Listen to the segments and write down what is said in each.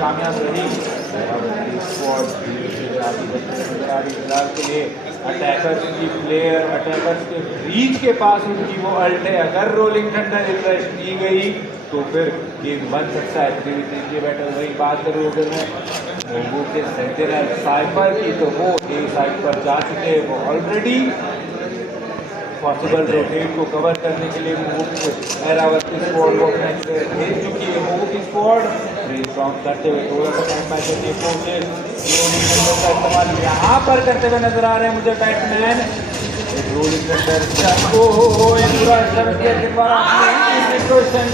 कामयाब रही के लिए अटैकर्स की प्लेयर अटैकर्स के रीच के पास उनकी वो अल्ट है। अगर रोलिंग थंडर इंटरेस्ट दी गई तो फिर गेम बन सकता है। 3v3 बैटल वही बात करूँ अगर मैं वो के सेंटिनल साइपर की, तो वो ए साइड पर जा चुके हैं। वो ऑलरेडी पॉसिबल रोटेट को कवर करने के लिए एरावती स्क्वाड को भेज चुकी है। वो की स्क्वाड स्ट्रॉन्ग करते हुए थोड़ा सा टाइम मैच का इस्तेमाल यहाँ पर करते हुए नजर आ रहे हैं मुझे बैट्समैन।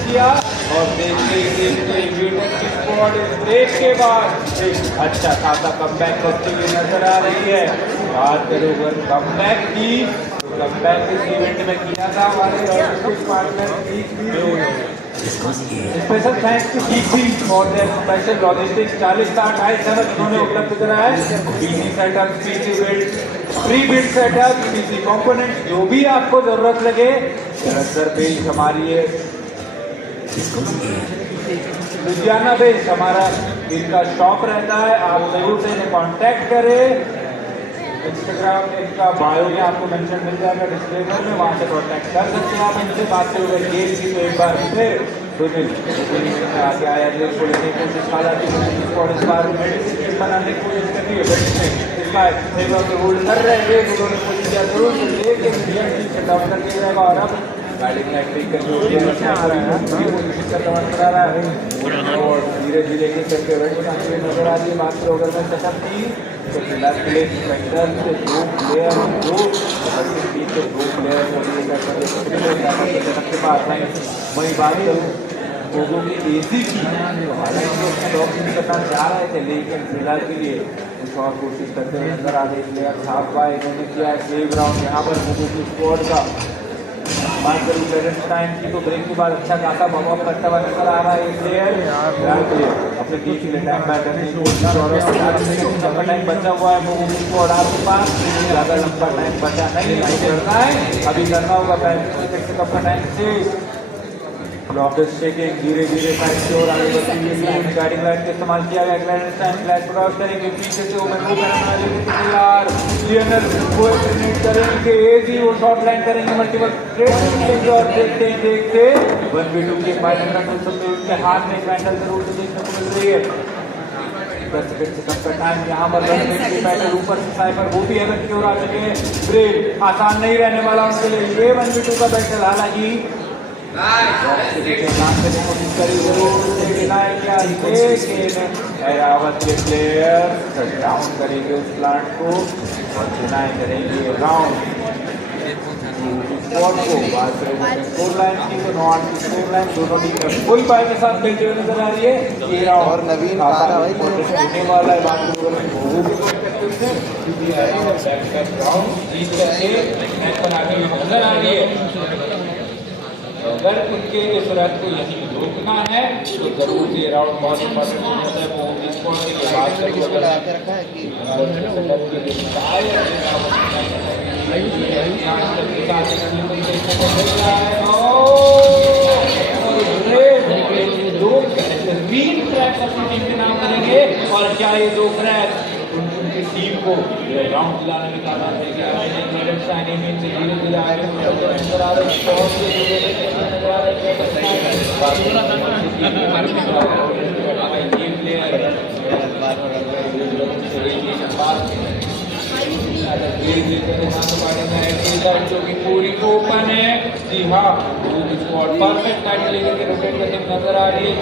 किया और ब्रेक के बाद अच्छा खासा कमबैक करते हुए नजर आ रही है। बात करो अगर कमबैक की, कमबैक इस इवेंट में किया था हमारे partner special thanks to TC for their special logistics. 40-60-27 उन्होंने उपलब्ध कराया है। PC setup, PC build, pre build setup, PC components, जो भी आपको जरूरत लगे सर बेस हमारी है लुधियाना बेस हमारा इनका शॉप रहता है। आप जरूर से इन्हें कॉन्टैक्ट करें। इंस्टाग्राम इनका बायो में आपको मेंशन मिल जाएगा डिस्क्लेमर में, वहाँ से कॉन्टैक्ट कर सकते हैं आप इनसे। बात करोगे गेम की तो एक बार फिर आगे आया को लेने की कोशिश इस बार मेडिसिन बनाने की कोशिश कर रही है। इसका होल्ड कर रहे हैं उन्होंने कोशिश किया जरूर लेकिन डाउन कर दिया जाएगा। और अब बैटिंग लाइटिंग का जो नजर आ रहा है और धीरे धीरे करके नजर आ रही है। बात करो अगर मैं सेटअप की तो फिलहाल के लिए स्पेक्टर से 2 प्लेयर के पास हैं। वही बात करूँ लोगों की एसी की, हालांकि उसमें करना चाह रहे थे लेकिन फिलहाल के लिए कुछ और कोशिश करते हुए नजर आ रही प्लेयर साफ बाय इन्होंने किया है सेव राउंड यहाँ पर लोगों की स्क्वाड का। बात करूँ टाइम की तो ब्रेक के बाद अच्छा खासा वार्म अप करता हुआ नजर आ रहा है प्लेयर अपने टीम के लिए टाइम टाइम बचा हुआ है लोगों की स्क्वाड आपके पास। ज़्यादा लंबा टाइम बचा नहीं करना है, अभी करना होगा टाइम से ब्लॉकर्स चेकिंग धीरे धीरे साइड की ओर आगे बढ़ती हुई गाइडिंग लाइन का इस्तेमाल किया गया। क्लाइंट टाइम फ्लैश क्रॉस करेंगे पीछे से वो यार लियोनल वो एलिमिनेट करेंगे एजी वो शॉट लाइन करेंगे मल्टीपल ट्रेड और देखते 1v2 के फाइनल रन सबसे उनके हाथ में फाइनल जरूर देखने को मिल रही है। 10 सेकंड से कम का टाइम यहाँ पर बैटल ऊपर से साइबर वो भी एवेंट की ओर आ चुके हैं। ब्रेक आसान नहीं रहने वाला उनके लिए ये 1v2 का बैटल। हालांकि कोशिश करी जरूर प्लेयर डाउन करेंगे उस प्लांट को और डिनाई करेंगे राउंड स्क्वाड को। बात करेंगे स्कोर लाइन की तो नॉट स्कोर लाइन दोनों टीम कोई बाय के साथ खेलते हुए नजर आ रही है। ये और नवीन होने वाला है। बात नजर आ रही है। अगर उनके इस रन को यहीं रोकना है तो जरूर ये राउंड बहुत इंपॉर्टेंट होता है। वो इस पॉइंट के बाद करेंगे और क्या ये 2 क्रैक उनकी टीम को राउंड दिलाने में कामयाब धीरे धीरे आए नजर आ रहे जो कि पूरी ओपन है। जी हाँ परफेक्ट टाइम लेकर के रोटेट करते नजर आ रही है।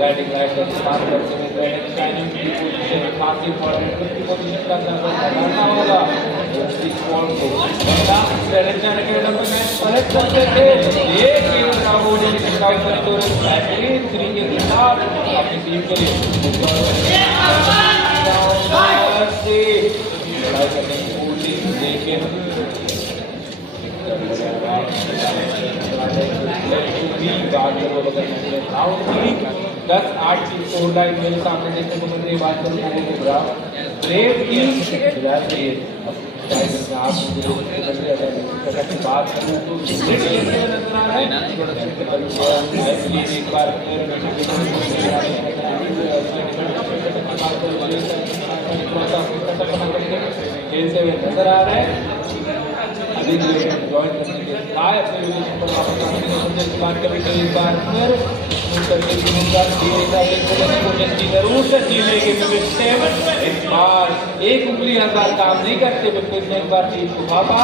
बैटिंग लाइट का इस्तेमाल करते हुए बैटिंग टाइमिंग की पोजीशन काफी इंपॉर्टेंट पोजीशन का बनाना होगा। इस बॉल को जाने के मैच पलट सकते थे लेकिन काबूली आउट करते हुए बेहतरीन तरीके के साथ अपनी टीम के लिए लड़ाई करने की कोशिश लेकिन राउंड की 10-8 की स्कोर लाइन मेरे सामने देखने को मिल रही है। बात करूं ब्रेव की आप बात करूं तो नजर आ रहा है एक बार खेलते हुए नजर आ रहे हैं। अभी ज्वाइन करने के बाद अपने लोकेशन पर वापस आने की बात करें तो एक बार फिर करके कोशिश की जरूर से लेंगे इस बार एक उंगली हजार काम नहीं करते बिल्कुल ने एक बार टीम को भापा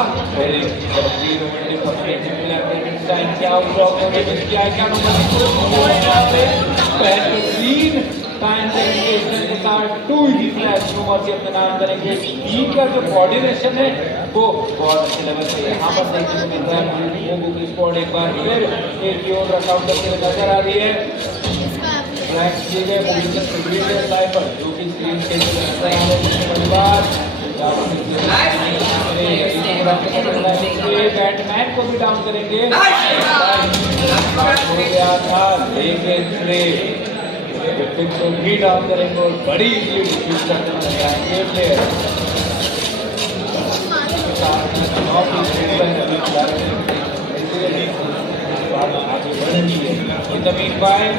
क्या अपने नाम करेंगे टीम का जो कोऑर्डिनेशन है वो बहुत अच्छे लेवल पे यहाँ पर देखने को मिलता है। स्क्वाड एक बार फिर एक की ओर रकआउट करके नजर आ रही है। जो कि स्क्रीन के नजर आ रहे हैं बैटमैन को भी डाउन करेंगे हो गया था लेकिन को भी डाउन करेंगे और बड़ी डिफ्यूज करते नजर आएंगे player in the meanwhile,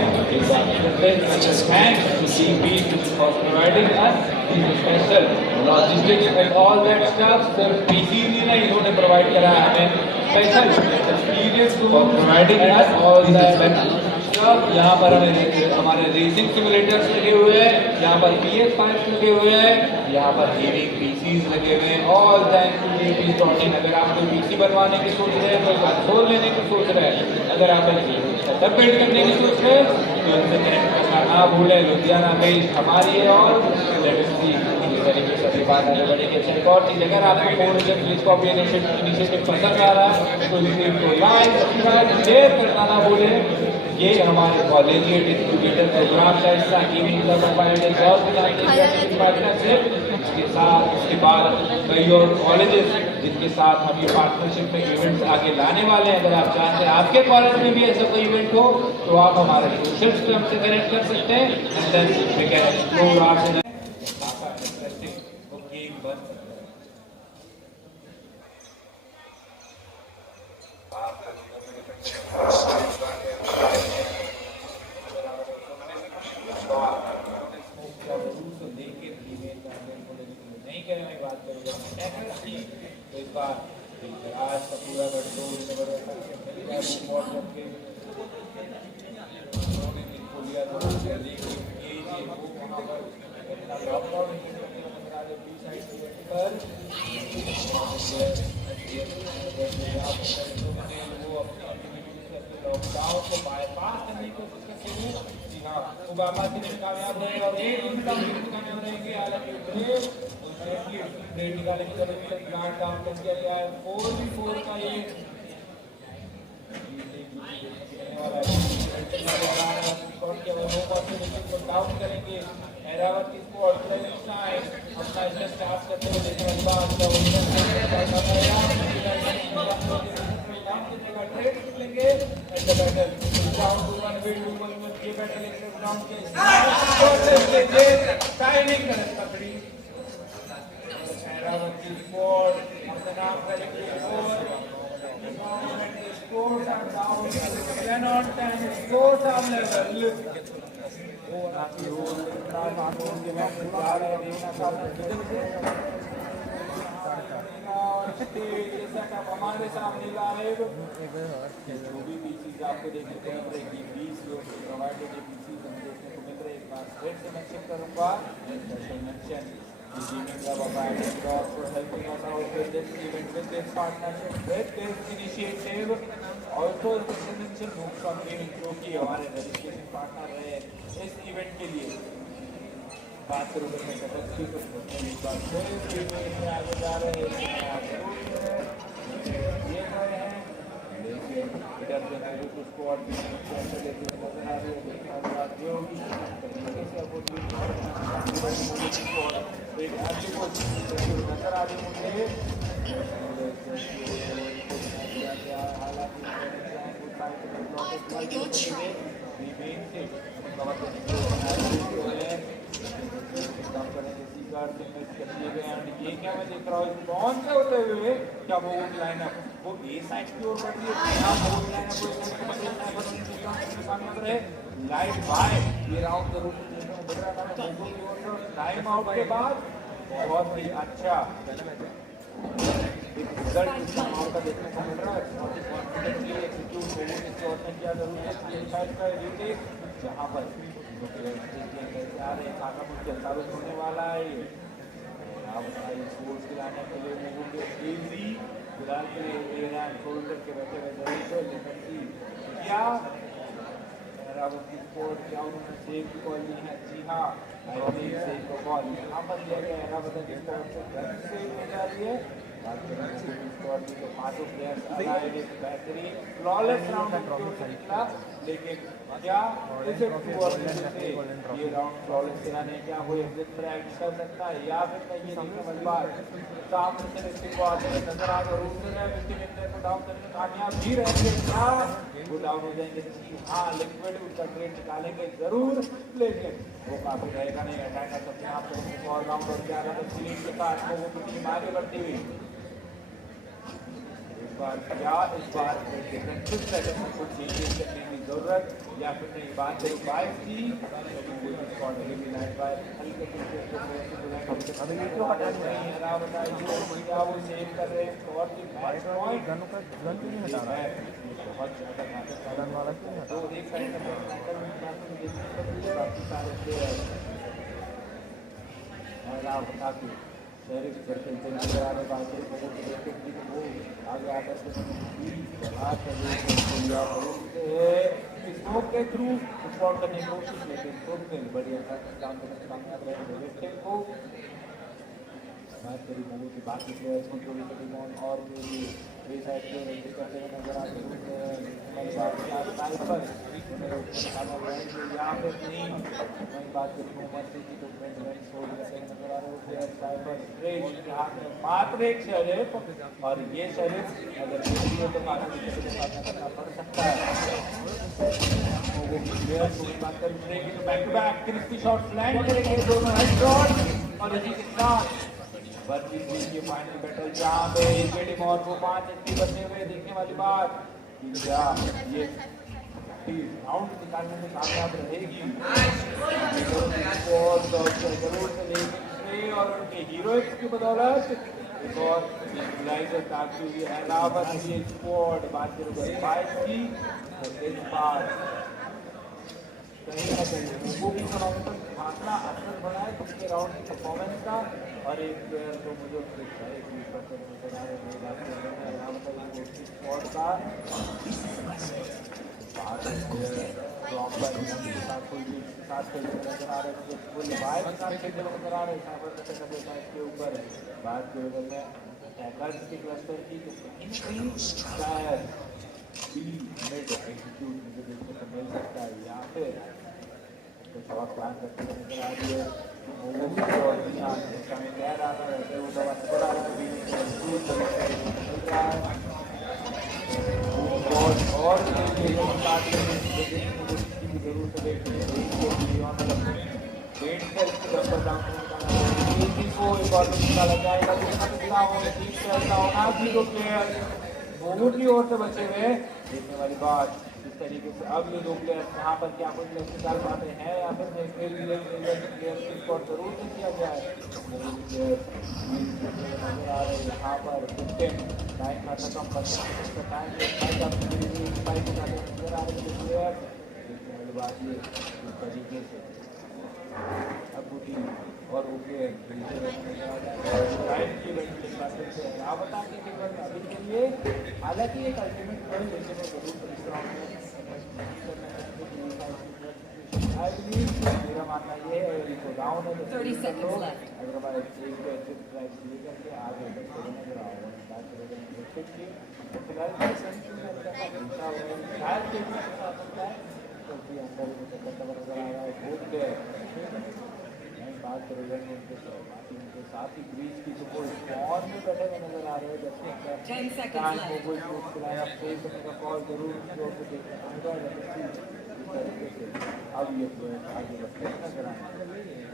thanks to CP for providing us special logistics and all that stuff. सिर्फ PC नहीं इन्होंने provide करा हमें special experience for providing us all that stuff. यहाँ पर हमारे रेसिंग सिमुलेटर्स लगे हुए हैं, यहाँ पर PS5 लगे हुए हैं, यहाँ पर गेमिंग PCs लगे हुए हैं। All thanks to JP.in। अगर आप कोई PC बनवाने की सोच रहे हैं, कोई कंसोल लेने की सोच रहे हैं, अगर आप सेटअप बिल्ड करने की सोच रहे हैं तो इनसे कनेक्ट करना ना भूलें। लुधियाना बेस्ड हमारी है और एक और चीज अगर आपको इनिशिएटिव पसंद आ रहा है तो इसको लाइक सब्सक्राइब शेयर करना ना भूलें। ये हमारे कॉलेजिएट इंक्यूबेटर प्रोग्राम का हिस्सा इसके साथ इसके बाद कई और कॉलेजेस जिनके साथ हम ये पार्टनरशिप में इवेंट्स आगे लाने वाले हैं। अगर आप चाहते हैं आपके कॉलेज में भी ऐसा कोई इवेंट हो तो आप हमारे सोशल्स पे हमसे कनेक्ट कर सकते हैं। लॉकडाउन को बाईपास करने की कोशिश करते हैं। जी हाँ, ओबामा की कामयाब रहे और एक कामयाब रहेंगे। हालांकि ब्रेड निकालने की जरूरत है। प्लांट डाउन कर दिया गया है। 4v4 का ये डाउन करेंगे। हैदराबाद की स्क्वाड अपना स्टार्ट करते हुए देखने के बाद लेंगे साइनिंग पकड़ी हैदराबाद की स्क्वाड अपना नाम करेंगे scores are down 10 on 10 scores are level हमारे सामने लाइव जो भी पीसीज आपको देखने को मिल रही 20 प्रोवाइडेड पीसीज हम देखने को मिल रहे। एक बार फिर से मेंशन करूंगा special mention for helping us out with this event, with this partnership, with this initiative. Also, mention Nooks on Gaming जो कि हमारे रजिस्ट्रेशन पार्टनर रहे इस इवेंट के लिए। बात करूँ तो मैं कैपेसिटी को एक बार फिर आगे जा रहे हैं। ये गए हैं इधर से स्क्वाड नजर आ रही है। जो भी तरीके से अब एक अच्छी पोजीशन नजर आ रही है। हालांकि ये क्या मैं देख रहा हूँ कौन से होते हुए क्या वो लाइनअप वो ए साइड की ओर बढ़ रही है लाइट बाय ये राउंड जरूर टाइम आउट के बाद बहुत ही अच्छा रिजल्ट का देखने को मिल रहा है बहुत ही कॉन्फिडेंटली एग्जीक्यूट होने की जरूरत है जहाँ पर आ रहे खाना मुझे तारुफ होने वाला है स्पोर्ट्स खिलाने के लिए इजी फिलहाल के लिए छोड़ करके बैठे हुए जरूर लेकिन क्या स्पोर्ट क्या उन्होंने सेव की कॉल ली है जी हाँ सेव को कॉल यहाँ पर दिया गया हैदराबाद की स्पोर्ट से सेव हो जा रही है पांचों प्लेयर्स बेहतरीन फ्लॉलेस राउंड निकला लेकिन क्या इसे ये राउंड फ्लॉलेस खिलाने क्या कोई एग्जिट ट्रैक कर सकता है या फिर नहीं ये देखने वाली बात सामने से व्यक्ति को आते हुए नजर आ जरूर से को डाउन करने में कामयाब भी रहेंगे क्या वो डाउन हो जाएंगे हाँ लिक्विड उसका ट्रेड निकालेंगे जरूर लेकिन वो काफी रहेगा नहीं अटैक कर सकते हैं आप और राउंड और क्या के साथ वो टीम आगे बढ़ती हुई इस बार डिफेंसिव सेटअप में कुछ चेंजेस करने की जरूरत या फिर नहीं बात है बाइक की क्या वो सेव कर रहे हैं और मैच पॉइंट बहुत ज्यादा तो एक साइड में शहरी सर्कल से नजर आ रहे बाकी वो आगे आकर स्ट्रोक के थ्रू स्पॉट करने की कोशिश लेकिन स्ट्रोक में बढ़िया काम करने कामयाब रहे को बात करी मोगो की बाकी प्लेयर्स को जो और जो भी साइड पे रेंज करते हुए नजर आ रहे हैं यहाँ पे नहीं मैं बात करूँ उमर से की तो नजर आ रहे हैं मात्र एक शरीफ और ये शरीफ अगर हो तो काफी सामना करना पड़ सकता है बात करेंगे तो back to back crispy shots land करेंगे दोनों हेड शॉट और इसी के साथ ये फाइनल बैटल जहाँ पे एक टीम और वो 5 एंट्री बनने हुए देखने वाली बात क्या ये राउंड निकालने में कामयाब रहेगी जरूर से लेकिन और उनके हीरोइक्स की बदौलत एक और इक्वलाइजर ताकि हुई हैदराबाद की स्क्वाड बात करें फाइट की इस बार कहीं ना कहीं वो भी फासला असर बना है उसके राउंड की परफॉर्मेंस का और एक प्लेयर तो मुझे के ऊपर बात करें के क्लस्टर की तो कहीं शायद मिड एग्जीक्यूट मुझे देखने को मिल सकता है या फिर कुछ और प्लान करते हुए नजर आ रही है और मोमू की ओर से बचे हुए देखने वाली बात इस तरीके से अब ये दो प्लेयर्स यहाँ पर क्या कोई प्लेयर्स निकाल पाते हैं या फिर प्लेयर की स्पॉट जरूर नहीं किया गया है नजर आ रहे यहाँ पर टाइम का खत्म करने टाइम नजर आ रहे प्लेयर देखने वाली बात ये इस तरीके से अब और अभी के लिए हालांकि एक अल्टीमेट प्लेयर लेकिन जरूर मेरा मानना ये है इनको डाउन है हैदराबाद लेकर के आगे नजर आओगे फिलहाल तो भी अंदर नजर आ रहा है बात करेंगे उनके साथ ही ग्रीस की तो कोई और में बैठे हुए नजर आ रहे हैं। जैसे 10 seconds left. को कोई शूट खिलाया तेज करने का कॉल जरूर जो को देखना होगा। इस तरीके से अब ये आगे बढ़ते नजर आएंगे।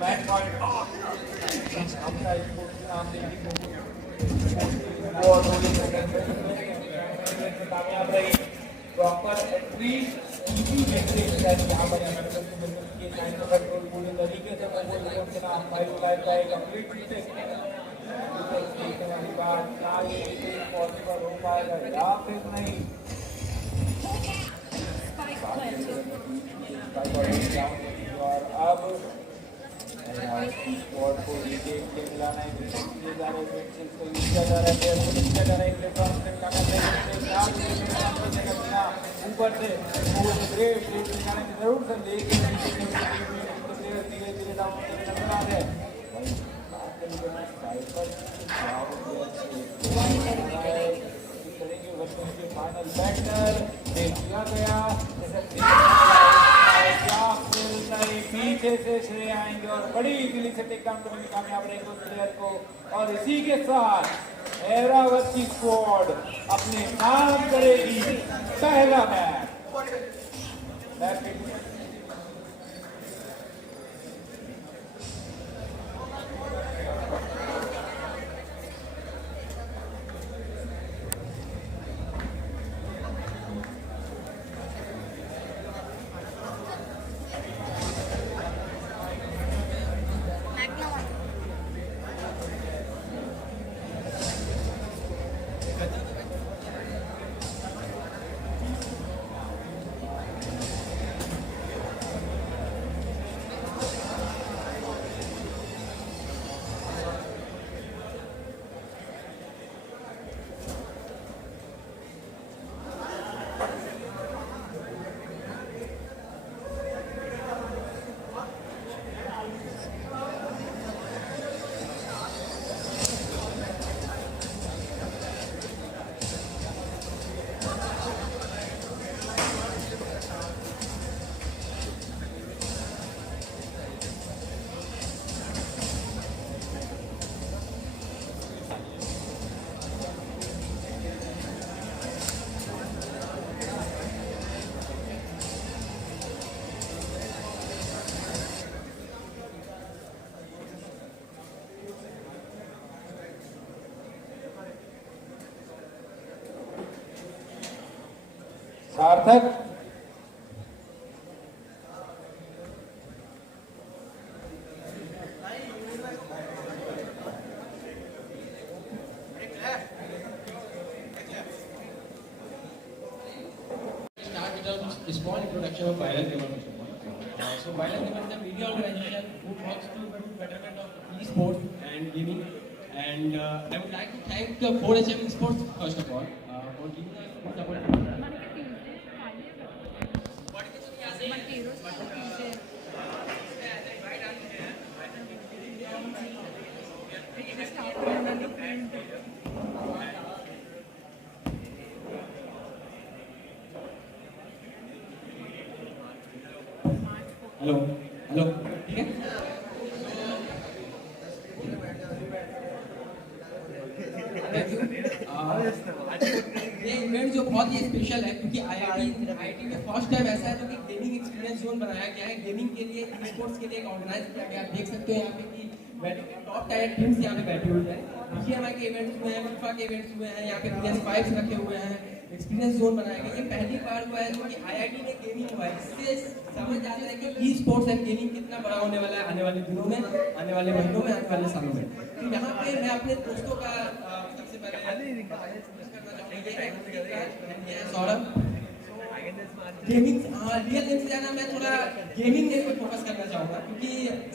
बैक पॉइंट अपना स्पोर्ट्स नाम कामयाब रही। प्रॉपर एंट्री इजी एंट्री यहाँ पर कंट्रोल पूरी तरीके से कंप्लीट पॉसिबल हो पाएगा या फिर नहीं। और अब स्पॉट को रिटेक के मिलाना है, इसलिए जा रहे हैं को यूज किया जा रहा है, किया जा रहा है प्लेटफॉर्म पे लगाना है ऊपर से वो ग्रेट निकालने की जरूर से लेकिन धीरे धीरे डाउन नजर आ रहे हैं। फाइनल बैटर दे दिया गया पीछे से श्रेय आएंगे और बड़ी दिल्ली से टेक डाउन करने में कामयाब रहेंगे उस प्लेयर को। और इसी के साथ ऐरावती स्क्वाड अपने नाम करेगी पहला मैच। सार्थक small introduction of Violent Ribbon. So Violent Ribbon is a media organization who works to the betterment of esports and gaming. And I would like to thank the 4HM Esports first of all for giving us good support. Hello hello ठीक है। ये event जो बहुत ही special है क्योंकि IIT में first time ऐसा है जो कि गेमिंग एक्सपीरियंस जोन बनाया गया है। गेमिंग के लिए स्पोर्ट्स के लिए ऑर्गेनाइज किया गया। आप देख सकते हो यहाँ पे कि टॉप टायर टीम्स यहाँ पे बैठी हुई है। बीजीएमआई के इवेंट्स हुए हैं, FIFA के इवेंट्स हुए हैं, यहाँ पे PS5 रखे हुए हैं, एक्सपीरियंस जोन बनाया गया। ये पहली बार हुआ है कि आईआईटी ने गेमिंग हुआ है। इससे समझ आता है कि ई स्पोर्ट्स एंड गेमिंग कितना बड़ा होने वाला है आने वाले दिनों में, आने वाले महीनों में, आने वाले सालों में। तो यहाँ पे मैं अपने दोस्तों का सबसे पहले ये है सौरभ। गेमिंग रियल गेम से ज़्यादा मैं थोड़ा गेमिंग गेम पे फोकस करना चाहूँगा, क्योंकि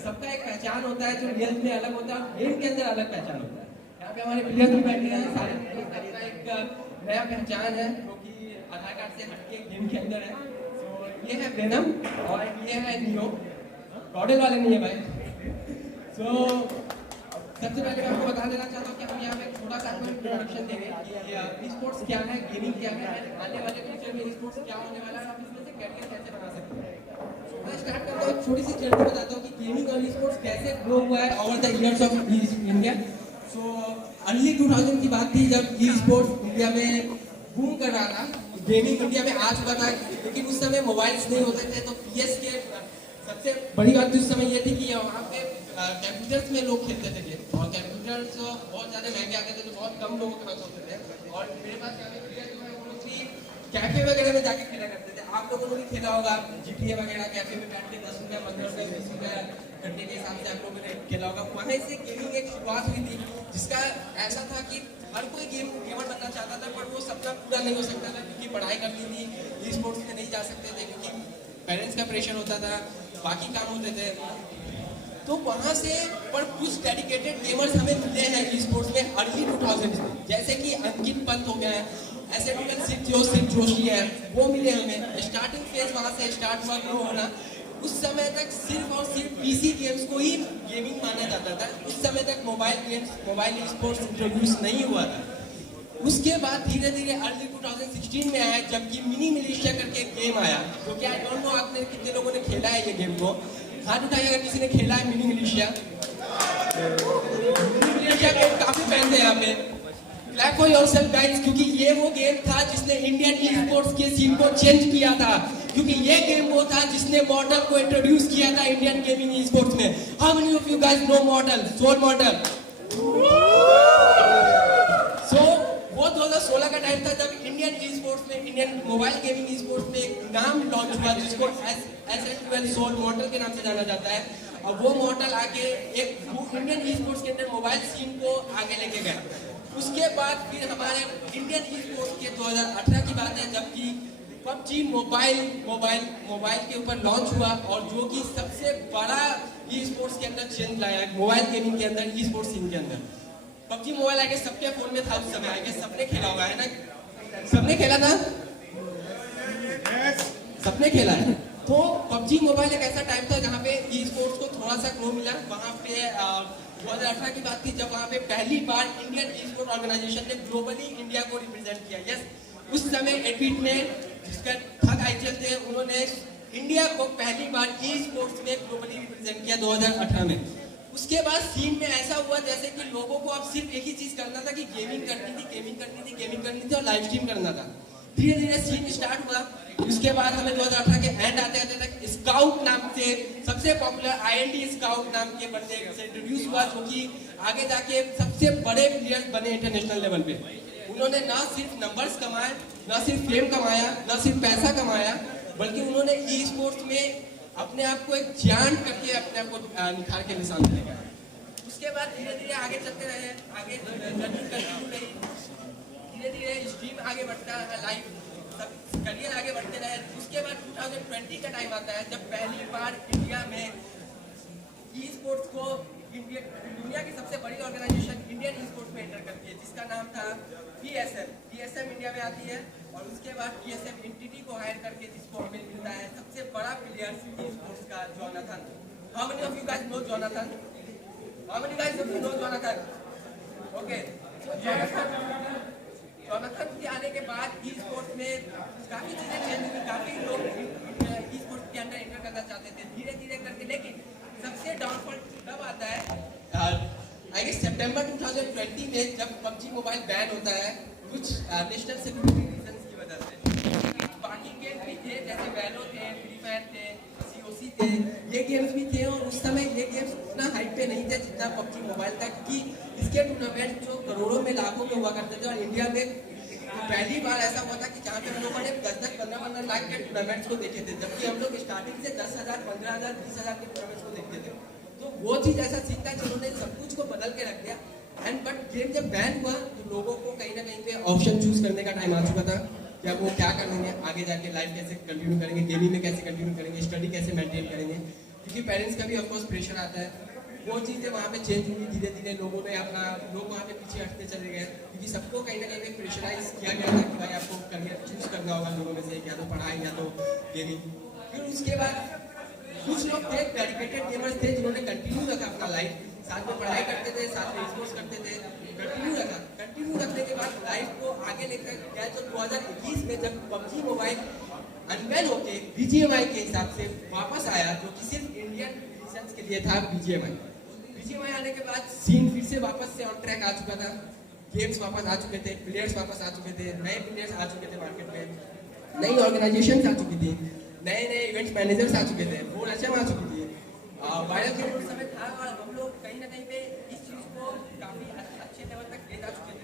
सबका एक पहचान होता है जो रियल में अलग होता है, गेम के अंदर अलग पहचान होता है। यहाँ पे हमारे प्लेयर्स भी बैठे हैं, सारे प्लेयर्स का एक नया पहचान है जो कि आधार कार्ड से हटके गेम के अंदर है। तो ये है वेनम और ये है नियो, रॉडल वाले नहीं है भाई। तो सबसे पहले मैं आपको बता देना चाहता हूँ कि हम यहाँ पे छोटा सा आपको इंट्रोडक्शन देंगे कि ई स्पोर्ट्स क्या है, गेमिंग क्या है, आने वाले फ्यूचर में ई स्पोर्ट्स क्या होने वाला है, आप इसमें से कैरियर कैसे बना सकते हैं। मैं स्टार्ट करता हूँ, छोटी सी जर्नी बताता हूँ कि गेमिंग और ई स्पोर्ट्स कैसे ग्रो हुआ है over the years of India. So early 2000 की बात थी जब ई स्पोर्ट्स इंडिया में बूम कर रहा था, गेमिंग इंडिया में आ चुका था, लेकिन उस समय मोबाइल्स नहीं होते थे। तो पीएस के सबसे बड़ी बात उस समय ये थी कि वहाँ पे कंप्यूटर्स में लोग खेलते थे गेम, और कंप्यूटर्स बहुत ज़्यादा महंगे आ गए थे, तो बहुत कम लोगों के पास होते थे। और मेरे पास वो लोग भी कैफे वगैरह में जाके खेला करते थे। आप लोगों ने भी खेला होगा GTA वगैरह, कैफे में बैठ के 10 रुपया 15 रुपया 20 रुपया घंटे के हिसाब से आप लोगों ने खेला होगा। वहाँ से गेमिंग एक शुरुआत हुई थी, जिसका ऐसा था कि हर कोई गेमर बनना चाहता था, पर वो सपना पूरा नहीं हो सकता था, क्योंकि पढ़ाई करनी थी, ई स्पोर्ट्स में नहीं जा सकते थे, क्योंकि पेरेंट्स का प्रेशर होता था, बाकी काम होते थे। तो वहाँ से पर कुछ डेडिकेटेड गेमर्स हमें मिले हैं ई स्पोर्ट्स में अर्ली 2000 में, जैसे कि अंकित पंत हो गया है, ऐसे शिव जोशी है, वो मिले हमें। स्टार्टिंग फेज वहाँ से स्टार्ट हुआ ग्रो होना। उस समय तक सिर्फ और सिर्फ पीसी गेम्स को ही गेमिंग माना जाता था। उस समय तक mobile games, mobile e sports introduce नहीं हुआ था। उसके बाद धीरे धीरे अर्ली 2016 में आया, जबकि मिनी मिलिशिया करके एक गेम आया, जो कि आई डोंट नो आपने कितने लोगों ने खेला है ये गेम को। हाथ उठाइए अगर किसी ने खेला है mini militia. Mini militia game काफी फैन थे यहाँ पे। क्लैप फॉर योरसेल्फ गाइस, क्योंकि ये वो गेम था जिसने इंडियन ई स्पोर्ट्स के सीन को चेंज किया था, क्योंकि ये गेम वो था जिसने मॉडल को इंट्रोड्यूस किया था इंडियन गेमिंग ई स्पोर्ट्स में। How many of you guys know Mortal, Soul Mortal? So वो 2016 का टाइम था जब इंडियन ई स्पोर्ट्स में, Indian mobile gaming esports में एक नाम लॉन्च हुआ जिसको SL12 सोल मॉडल के नाम से जाना जाता है। और वो मॉडल आके एक इंडियन ई स्पोर्ट्स के अंदर मोबाइल सीन को आगे लेके गया। उसके बाद फिर हमारे इंडियन ई स्पोर्ट्स के 2018 की बात है, जबकि PUBG मोबाइल के ऊपर लॉन्च हुआ, और जो कि सबसे बड़ा ई स्पोर्ट्स के अंदर चेंज लाया है मोबाइल गेमिंग के अंदर, ई स्पोर्ट्स सीन के अंदर। PUBG मोबाइल आगे सबके फोन में था उस समय, आगे सबने खेला होगा, है ना? सबने खेला था, सबने खेला है। तो PUBG मोबाइल एक ऐसा टाइम था जहाँ पे ई स्पोर्ट्स को थोड़ा सा ग्रो मिला। वहाँ पे 2018 की बात थी जब वहाँ पे पहली बार इंडियन ई स्पोर्ट ऑर्गेनाइजेशन ने ग्लोबली इंडिया को रिप्रेजेंट किया। यस, उस समय एडविट ने, जिसका ठग IGL थे, उन्होंने इंडिया को पहली बार ई स्पोर्ट्स में ग्लोबली रिप्रेजेंट किया 2018 में। उसके बाद सीन में ऐसा हुआ जैसे कि लोगों को अब सिर्फ एक ही चीज करना था कि गेमिंग करनी थी और लाइव स्ट्रीम करना था। धीरे धीरे सीन स्टार्ट हुआ। उसके बाद हमें 2018 के एंड आते तक स्काउट नाम से सबसे पॉपुलर IND स्काउट नाम के बंदे से इंट्रोड्यूस हुआ, जो कि आगे जाके सबसे बड़े प्लेयर्स बने इंटरनेशनल लेवल पे। उन्होंने ना सिर्फ नंबर्स कमाए, ना सिर्फ फेम कमाया, ना सिर्फ पैसा कमाया, बल्कि उन्होंने ई स्पोर्ट्स में अपने आप को एक जान करके अपने आप को निखार के निशान दिया। उसके बाद धीरे धीरे आगे चलते रहे, आगे कंटिन्यू रही, धीरे धीरे स्ट्रीम आगे बढ़ता है, लाइव सब करियर आगे बढ़ते रहे। उसके बाद 2020 का टाइम आता है जब पहली बार इंडिया में ई स्पोर्ट्स को दुनिया की सबसे बड़ी ऑर्गेनाइजेशन इंडियन ई स्पोर्ट्स में एंटर करती है, जिसका नाम था DSM इंडिया में आती है। और उसके बाद DSM एंटिटी को हायर करके जिसको हमें मिलता है सबसे बड़ा प्लेयर ई स्पोर्ट्स का Jonathan. How many of you guys know Jonathan? How many guys of you know Jonathan? Okay, Jonathan के आने के बाद ई स्पोर्ट्स में काफी चीजें चेंज हुई, काफी लोग ई स्पोर्ट्स के अंदर एंटर करना चाहते थे धीरे धीरे करके। लेकिन सबसे डाउनफॉल तब आता है आई गेस सितंबर 2020 में, जब PUBG मोबाइल बैन होता है कुछ नेशनल सिक्योरिटी रीजंस की वजह से। बाकी गेम भी थे जैसे वैलो थे, फ्री फायर थे, COC थे, ये गेम्स भी थे। और उस समय ये गेम्स उतना हाइप पे नहीं थे जितना PUBG मोबाइल था, कि इसके टूर्नामेंट जो करोड़ों में लाखों में हुआ करते थे और इंडिया में तो पहली बार ऐसा हुआ था कि जहाँ पे हम लोगों ने 10-15 लाख के टूर्नामेंट्स को देखे थे, जबकि हम लोग स्टार्टिंग से 10,000, 15,000, 20,000 के टूर्नामेंट्स को देखते थे। तो वो चीज़ ऐसा सीखता है जिन्होंने सब कुछ को बदल के रख दिया। एंड बट गेम जब बैन हुआ तो लोगों को कहीं ना कहीं पे ऑप्शन चूज करने का टाइम आ चुका था कि अब वो क्या करेंगे, आगे जाके लाइफ कैसे कंटिन्यू करेंगे, गेमिंग में कैसे कंटिन्यू करेंगे, स्टडी कैसे मेंटेन करेंगे, क्योंकि पेरेंट्स का भी ऑफकोर्स प्रेशर आता है। वो चीज़ें वहाँ पे चेंज हुई धीरे धीरे, लोगों ने अपना लोग वहाँ पे पीछे हटते चले गए, क्योंकि सबको कहीं ना कहीं प्रेशराइज किया गया था कि भाई आपको करियर चूज करना होगा लोगों में से, या तो पढ़ाई या तो गेमिंग। फिर उसके बाद कुछ लोग थे डेडिकेटेड गेमर्स थे जिन्होंने कंटिन्यू रखा अपना लाइफ, साथ में पढ़ाई करते थे, साथ में स्पोर्ट्स करते थे, कंटिन्यू रखा। कंटिन्यू रखने के बाद लाइफ को आगे लेकर गया। तो 2021 में जब पबजी मोबाइल अनबैन होके बीजीएमआई के हिसाब से वापस आया, जो कि सिर्फ इंडियन एडिशंस के लिए था बीजीएमआई आने के बाद सीन फिर से वापस से ऑन ट्रैक आ चुका था, गेम्स वापस आ चुके थे, प्लेयर्स वापस आ चुके थे, नए प्लेयर्स आ चुके थे मार्केट में, नई ऑर्गेनाइजेशन आ चुकी थी, नए इवेंट्स मैनेजर्स आ चुके थे, बोर्ड एचएम आ चुकी थी, वायरल गेम उस समय था, और हम लोग कहीं ना कहीं पे इस चीज़ को काफ़ी अच्छे लेवल तक ले जा चुके थे।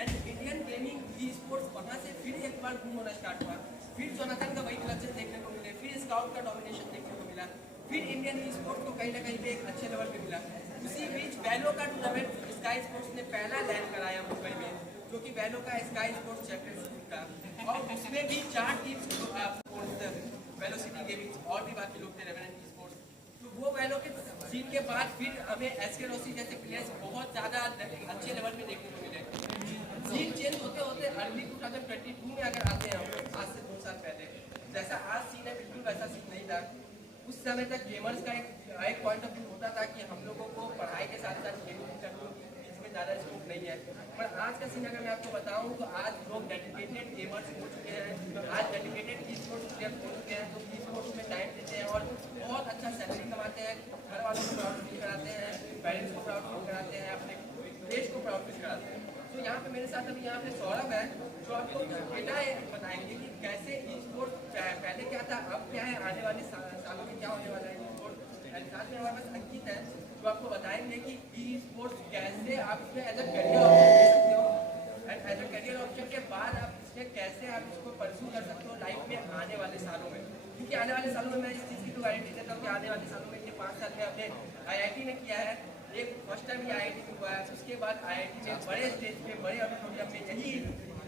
And Indian gaming e sports वहाँ से फिर एक बार बूम होना स्टार्ट हुआ, फिर जोनाथन का वही क्लचेस देखने को मिले, फिर स्काउट का डोमिनेशन देखने को मिला, फिर इंडियन ई स्पोर्ट्स को कहीं ना कहीं पे एक अच्छे लेवल पे मिला। उसी बीच वैलो का टूर्नामेंट स्काई स्पोर्ट्स ने पहला लैंड कराया मुंबई में, जो कि वैलो का स्काई स्पोर्ट्स चैंपियनशिप था, और उसमें भी 4 टीम्स वेलोसिटी गेमिंग और भी बाकी लोग थे, रेवेनेंट स्पोर्ट्स। तो वो वैलो के सीन के बाद फिर हमें एसके रोसी जैसे प्लेयर्स बहुत ज़्यादा अच्छे लेवल पे देखने को मिले। सीन चेंज होते होते अर्ली 2022 में अगर आते हैं हम लोग, आज से 2 साल पहले, जैसा आज सीन है बिल्कुल वैसा सीन नहीं था। उस समय तक गेमर्स का एक पॉइंट ऑफ व्यू होता था कि हम लोगों को पढ़ाई के साथ साथ गेमिंग करने इसमें ज़्यादा स्कोप नहीं है, पर आज का सीन अगर मैं आपको बताऊं तो आज लोग डेडिकेटेड गेमर्स हो चुके हैं, आज डेडिकेटेड ई स्पोर्ट्स प्लेयर्स हो चुके हैं, जो ई स्पोर्ट्स में टाइम देते हैं और बहुत अच्छा सैलरी कमाते हैं, घर वालों को प्राउड फील कराते हैं, पेरेंट्स को प्राउड फील कराते हैं, अपने देश को प्राउड फील कराते हैं। तो यहाँ पे मेरे साथ अभी यहाँ पे सौरभ है, जो आपको डेटा बताएंगे कि कैसे ई स्पोर्ट्स पहले क्या था, अब क्या है, आने वाले सालों में क्या होने वाला है ई स्पोर्ट्स। एंड साथ में हमारे पास अंकित है, जो आपको बताएंगे कि ई स्पोर्ट्स कैसे आप इसमें एज अ करियर ऑप्शन ले सकते हो, and as a career option के बाद आप इसमें कैसे आप इसको परस्यू कर सकते हो लाइफ में आने वाले सालों में। क्योंकि आने वाले सालों में मैं इस चीज़ की तो गारंटी देता हूँ कि आने वाले सालों में ये 5 साल में हमने IIT में किया है, एक फर्स्ट टाइम ये IIT में हुआ है, उसके बाद IIT में बड़े स्टेज पे बड़े ऑडिटोरियम में यही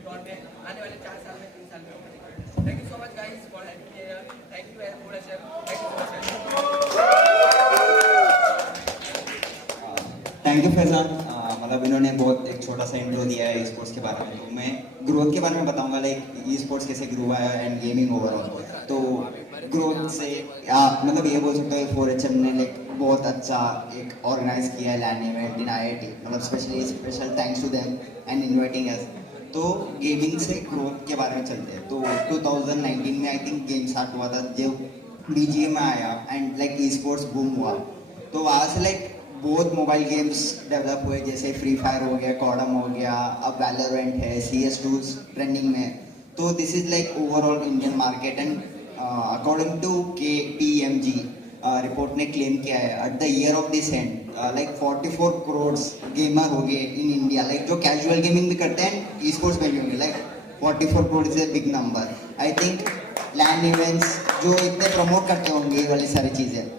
दौर में आने वाले 4 साल में 3 साल में होगा। Thank you so much guys for having me here, thank you board HM, thank you so much. Thank you Faizan. मतलब इन्होंने बहुत एक छोटा सा इंट्रो दिया है स्पोर्ट्स के बारे में, तो मैं ग्रोथ के बारे में बताऊंगा, लाइक ई स्पोर्ट्स कैसे ग्रो हुआ है एंड गेमिंग ओवरऑल। तो ग्रोथ से आप मतलब ये बोल सकते हो 4HM ने लाइक बहुत अच्छा एक ऑर्गेनाइज किया है लैंड इवेंट इन IIT, मतलब special thanks to them and inviting us. तो गेमिंग से ग्रोथ के बारे में चलते हैं। तो 2019 में आई थिंक गेम स्टार्ट हुआ था, जब BGM आया and like e sports boom हुआ, तो वहाँ से लाइक बहुत मोबाइल गेम्स डेवलप हुए, जैसे फ्री फायर हो गया, कॉडम हो गया, अब वैलोरेंट है, CS2 ट्रेंडिंग में। तो this is like overall Indian market and according to KPMG report ने क्लेम किया है at the year of this and like 44 crore gamer हो गए इन इंडिया, लाइक जो कैजुअल गेमिंग भी करते हैं ई स्पोर्ट्स में भी होंगे, like 44 crore is a big number. I think LAN events जो इतने प्रमोट करते होंगे ये वाली सारी चीज़ें,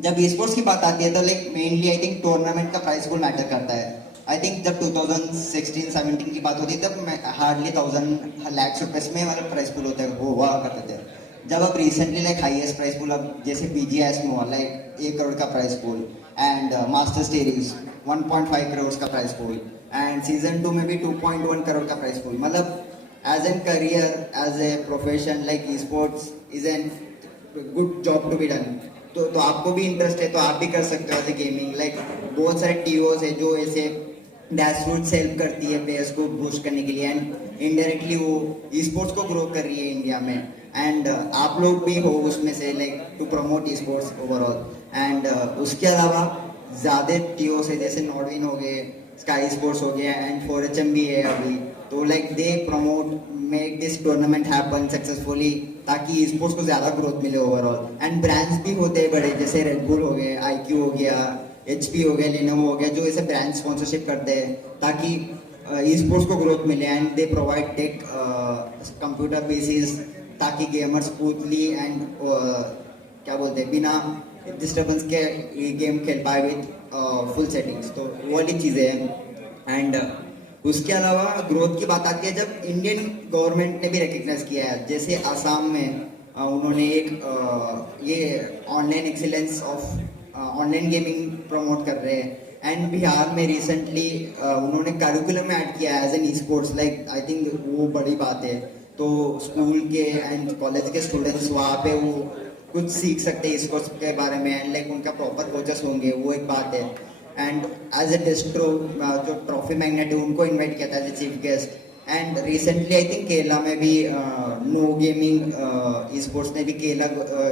जब ई स्पोर्ट्स की बात आती है तो like mainly I think tournament का प्राइस पूल मैटर करता है। आई थिंक जब 2016-17 की बात होती है तब हार्डली 1000 लाख रुपये में मतलब प्राइस पूल होता है, वो हुआ करते थे। जब अब recently like highest price pool अब जैसे BGS में हुआ लाइक 1 करोड़ का price pool, and master series 1.5 crore का प्राइस पूल, एंड सीजन 2 में भी 2.1 करोड़ का प्राइस पूल। मतलब as an career, as a profession, like esports is an good job to be done. तो आपको भी इंटरेस्ट है तो आप भी कर सकते हो एज ए गेमिंग। लाइक बहुत सारे TOs है जो ऐसे डैशरूट से हेल्प करती है प्लेयर्स को बूस्ट करने के लिए, एंड इनडायरेक्टली वो ई स्पोर्ट्स को ग्रो कर रही है इंडिया में, एंड आप लोग भी हो उसमें से like to promote esports overall. And उसके अलावा ज़्यादा TOs है जैसे नॉर्डविन हो गए, स्काई स्पोर्ट्स हो गया, एंड 4HM भी है अभी, तो like they promote make this tournament happen successfully, ताकि स्पोर्ट्स को ज़्यादा ग्रोथ मिले ओवरऑल। एंड ब्रांड्स भी होते हैं बड़े, जैसे रेड बुल हो गए, IQ हो गया, HP हो गया, लेनोवो हो गया, जो ऐसे ब्रांड स्पॉन्सरशिप करते हैं ताकि ई स्पोर्ट्स को ग्रोथ मिले and they provide tech computer basis ताकि गेमर्स स्मूथली एंड क्या बोलते हैं बिना डिस्टर्बेंस के ये गेम खेल पाए विद फुल सेटिंग्स, तो वो वाली चीज़ें हैं। एंड उसके अलावा ग्रोथ की बात आती है जब इंडियन गवर्नमेंट ने भी रिकग्नाइज किया है, जैसे आसाम में उन्होंने एक ये online excellence of online gaming promote कर रहे हैं, एंड बिहार में रिसेंटली उन्होंने करिकुलम में ऐड किया है as an esports, like I think वो बड़ी बात है। तो स्कूल के एंड कॉलेज के स्टूडेंट्स वहाँ पे वो कुछ सीख सकते हैं ई स्पोर्ट्स के बारे में, एंड लाइक उनका प्रॉपर कोचेस होंगे, वो एक बात है। एंड एज ए डेस्ट्रो जो ट्रॉफी मैग्नेट है उनको इन्वाइट किया था as a chief guest. And recently I think Kerala में भी नो गेमिंग ई स्पोर्ट्स ने भी केरला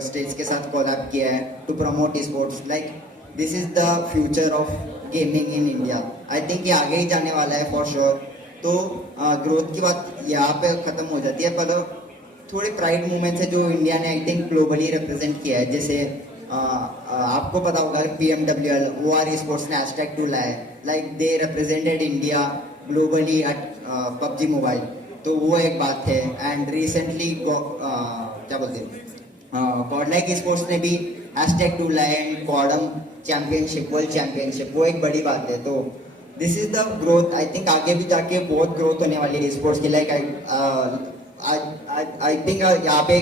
स्टेट्स के साथ कोलैब किया है to promote esports. Like this is the future of gaming in India. I think ये आगे ही जाने वाला है फॉर श्योर। तो ग्रोथ की बात यहाँ पे खत्म हो जाती है, पर थोड़े प्राइड मूवमेंट्स है जो इंडिया ने आई थिंक ग्लोबली रिप्रेजेंट किया है। जैसे आपको पता होगा PMWL OR स्पोर्ट्स ने हैशटैग टू लाया, like they represented India globally at PUBG mobile, तो वो एक बात है। एंड रिसेंटली क्या बोलते हैं गॉडलाइक स्पोर्ट्स ने भी हैशटैग टू लाया एंड कॉडम चैंपियनशिप वर्ल्ड चैंपियनशिप, वो एक बड़ी बात है। तो this is the growth. I think आगे भी जाके बहुत ग्रोथ होने वाली है स्पोर्ट्स की। लाइक आई थिंक यहाँ पे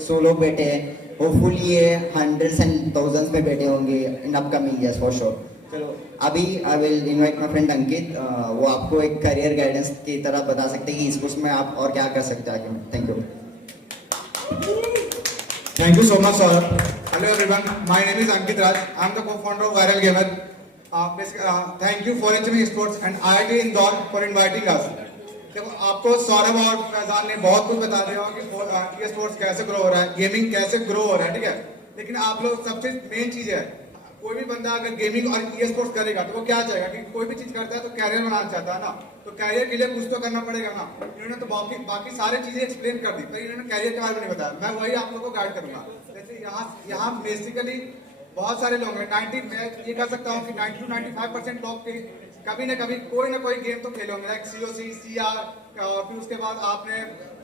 100 लोग बैठे हैं, होपफुली ये हंड्रेड्स एंड थाउजेंड्स में बैठे होंगे in upcoming years for sure. चलो अभी I will invite my friend Ankit, वो आपको एक करियर गाइडेंस की तरह बता सकते हैं कि स्पोर्ट्स में आप और क्या कर सकते हैं आगे। Thank you. Thank you so much, sir. Hello everyone, my name is Ankit Raj. I am the co-founder of Viral Gamer. Thank you for HM Sports and IIT Indore for inviting us. देखो आपको सौरभ और फैजान ने बहुत कुछ बता दिया कि ये स्पोर्ट्स कैसे ग्रो हो रहा है, गेमिंग कैसे ग्रो हो रहा है, ठीक है। लेकिन आप लोग सबसे मेन चीज है, कोई भी बंदा अगर गेमिंग और ई स्पोर्ट्स करेगा तो वो क्या चाहेगा कि कोई भी चीज करता है तो कैरियर बनाना चाहता है ना, तो कैरियर के लिए कुछ तो करना पड़ेगा ना। इन्होंने तो बाकी सारी चीजें एक्सप्लेन कर दी, पर इन्होंने कैरियर के बारे में नहीं बताया। मैं वही आप लोगों को गाइड करूंगा। जैसे यहाँ बेसिकली बहुत सारे लोग हैं, 90 मैं ये कह सकता हूँ कि 90 to 95% लोग के कभी ना कभी कोई ना कोई गेम तो खेले होंगे, लाइक COC, CR, फिर उसके बाद आपने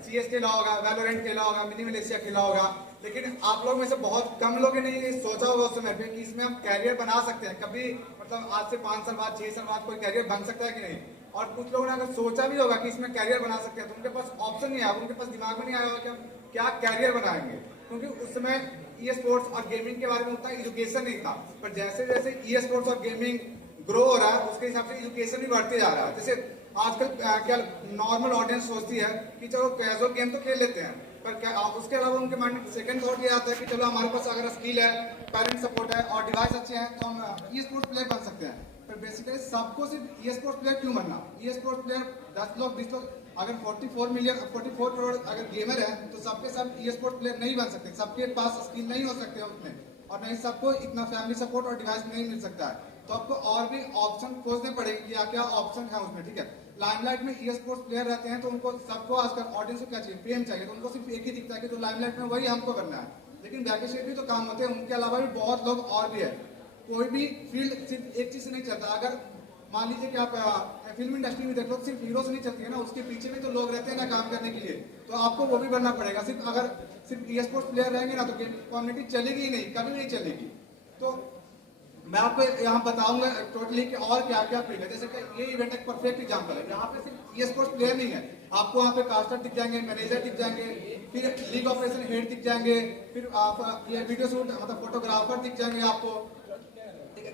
CS खेला होगा, वैलोरेंट खेला होगा, मिनी मलेशिया खेला होगा। लेकिन आप लोग में से बहुत कम लोगों ने ये सोचा होगा उस समय पे कि इसमें हम कैरियर बना सकते हैं। कभी मतलब आज से 5 साल बाद 6 साल बाद कोई कैरियर बन सकता है कि नहीं। और कुछ लोगों ने अगर सोचा भी होगा कि इसमें कैरियर बना सकते हैं तो उनके पास ऑप्शन नहीं आया, उनके पास दिमाग में नहीं आया होगा कि हम क्या कैरियर बनाएंगे, क्योंकि उस समय ई स्पोर्ट्स और गेमिंग के बारे में उतना एजुकेशन नहीं था। पर जैसे जैसे ई स्पोर्ट्स और गेमिंग ग्रो हो रहा है उसके हिसाब से एजुकेशन भी बढ़ते जा रहा है। जैसे आजकल क्या नॉर्मल ऑडियंस सोचती है कि चलो कैजुअल गेम तो खेल लेते हैं, पर क्या उसके अलावा उनके माइंड में सेकंड थॉट ये आता है कि चलो हमारे पास अगर स्किल है, पेरेंट सपोर्ट है और डिवाइस अच्छे हैं तो हम ई स्पोर्ट्स प्लेयर बन सकते हैं। पर बेसिकली सबको सिर्फ ई स्पोर्ट्स प्लेयर क्यों बनना? ई स्पोर्ट्स प्लेयर 10 लोग 20 लोग, अगर 44 करोड़ अगर गेमर है तो सबके सब ई स्पोर्ट्स प्लेयर नहीं बन सकते, सबके पास स्किल नहीं हो सकते उतने, और नहीं सबको इतना फैमिली सपोर्ट और डिवाइस नहीं मिल सकता है। तो आपको और भी ऑप्शन खोजने पड़ेंगे कि क्या ऑप्शन है उसमें, ठीक है। लाइमलाइट में ई स्पोर्ट्स प्लेयर रहते हैं तो उनको सबको आजकल ऑडियंस को क्या चाहिए, फेम चाहिए, तो उनको सिर्फ एक ही दिखता है कि जो लाइमलाइट में वही हमको करना है। लेकिन बैक भी तो काम होते हैं, उनके अलावा भी बहुत लोग और भी है। कोई भी फील्ड सिर्फ एक चीज से नहीं चलता। अगर मान लीजिए कि आप फिल्म इंडस्ट्री में देख लो, सिर्फ हीरो से नहीं चलती है ना, उसके पीछे भी तो लोग रहते हैं ना काम करने के लिए, तो आपको वो भी बनना पड़ेगा। अगर सिर्फ ई स्पोर्ट्स प्लेयर रहेंगे ना तो गेम कम्युनिटी चलेगी ही नहीं, कभी नहीं चलेगी। तो मैं आपको यहाँ बताऊंगा टोटली कि और क्या क्या फील्ड है। जैसे कि ये इवेंट एक परफेक्ट एग्जांपल है। यहाँ पे सिर्फ ई स्पोर्ट्स प्लेयर नहीं है, आपको यहाँ पे कास्टर दिख जाएंगे, मैनेजर दिख जाएंगे, फिर लीग ऑपरेशन हेड दिख जाएंगे, फिर आप ये वीडियो शूट मतलब फोटोग्राफर दिख जाएंगे आपको।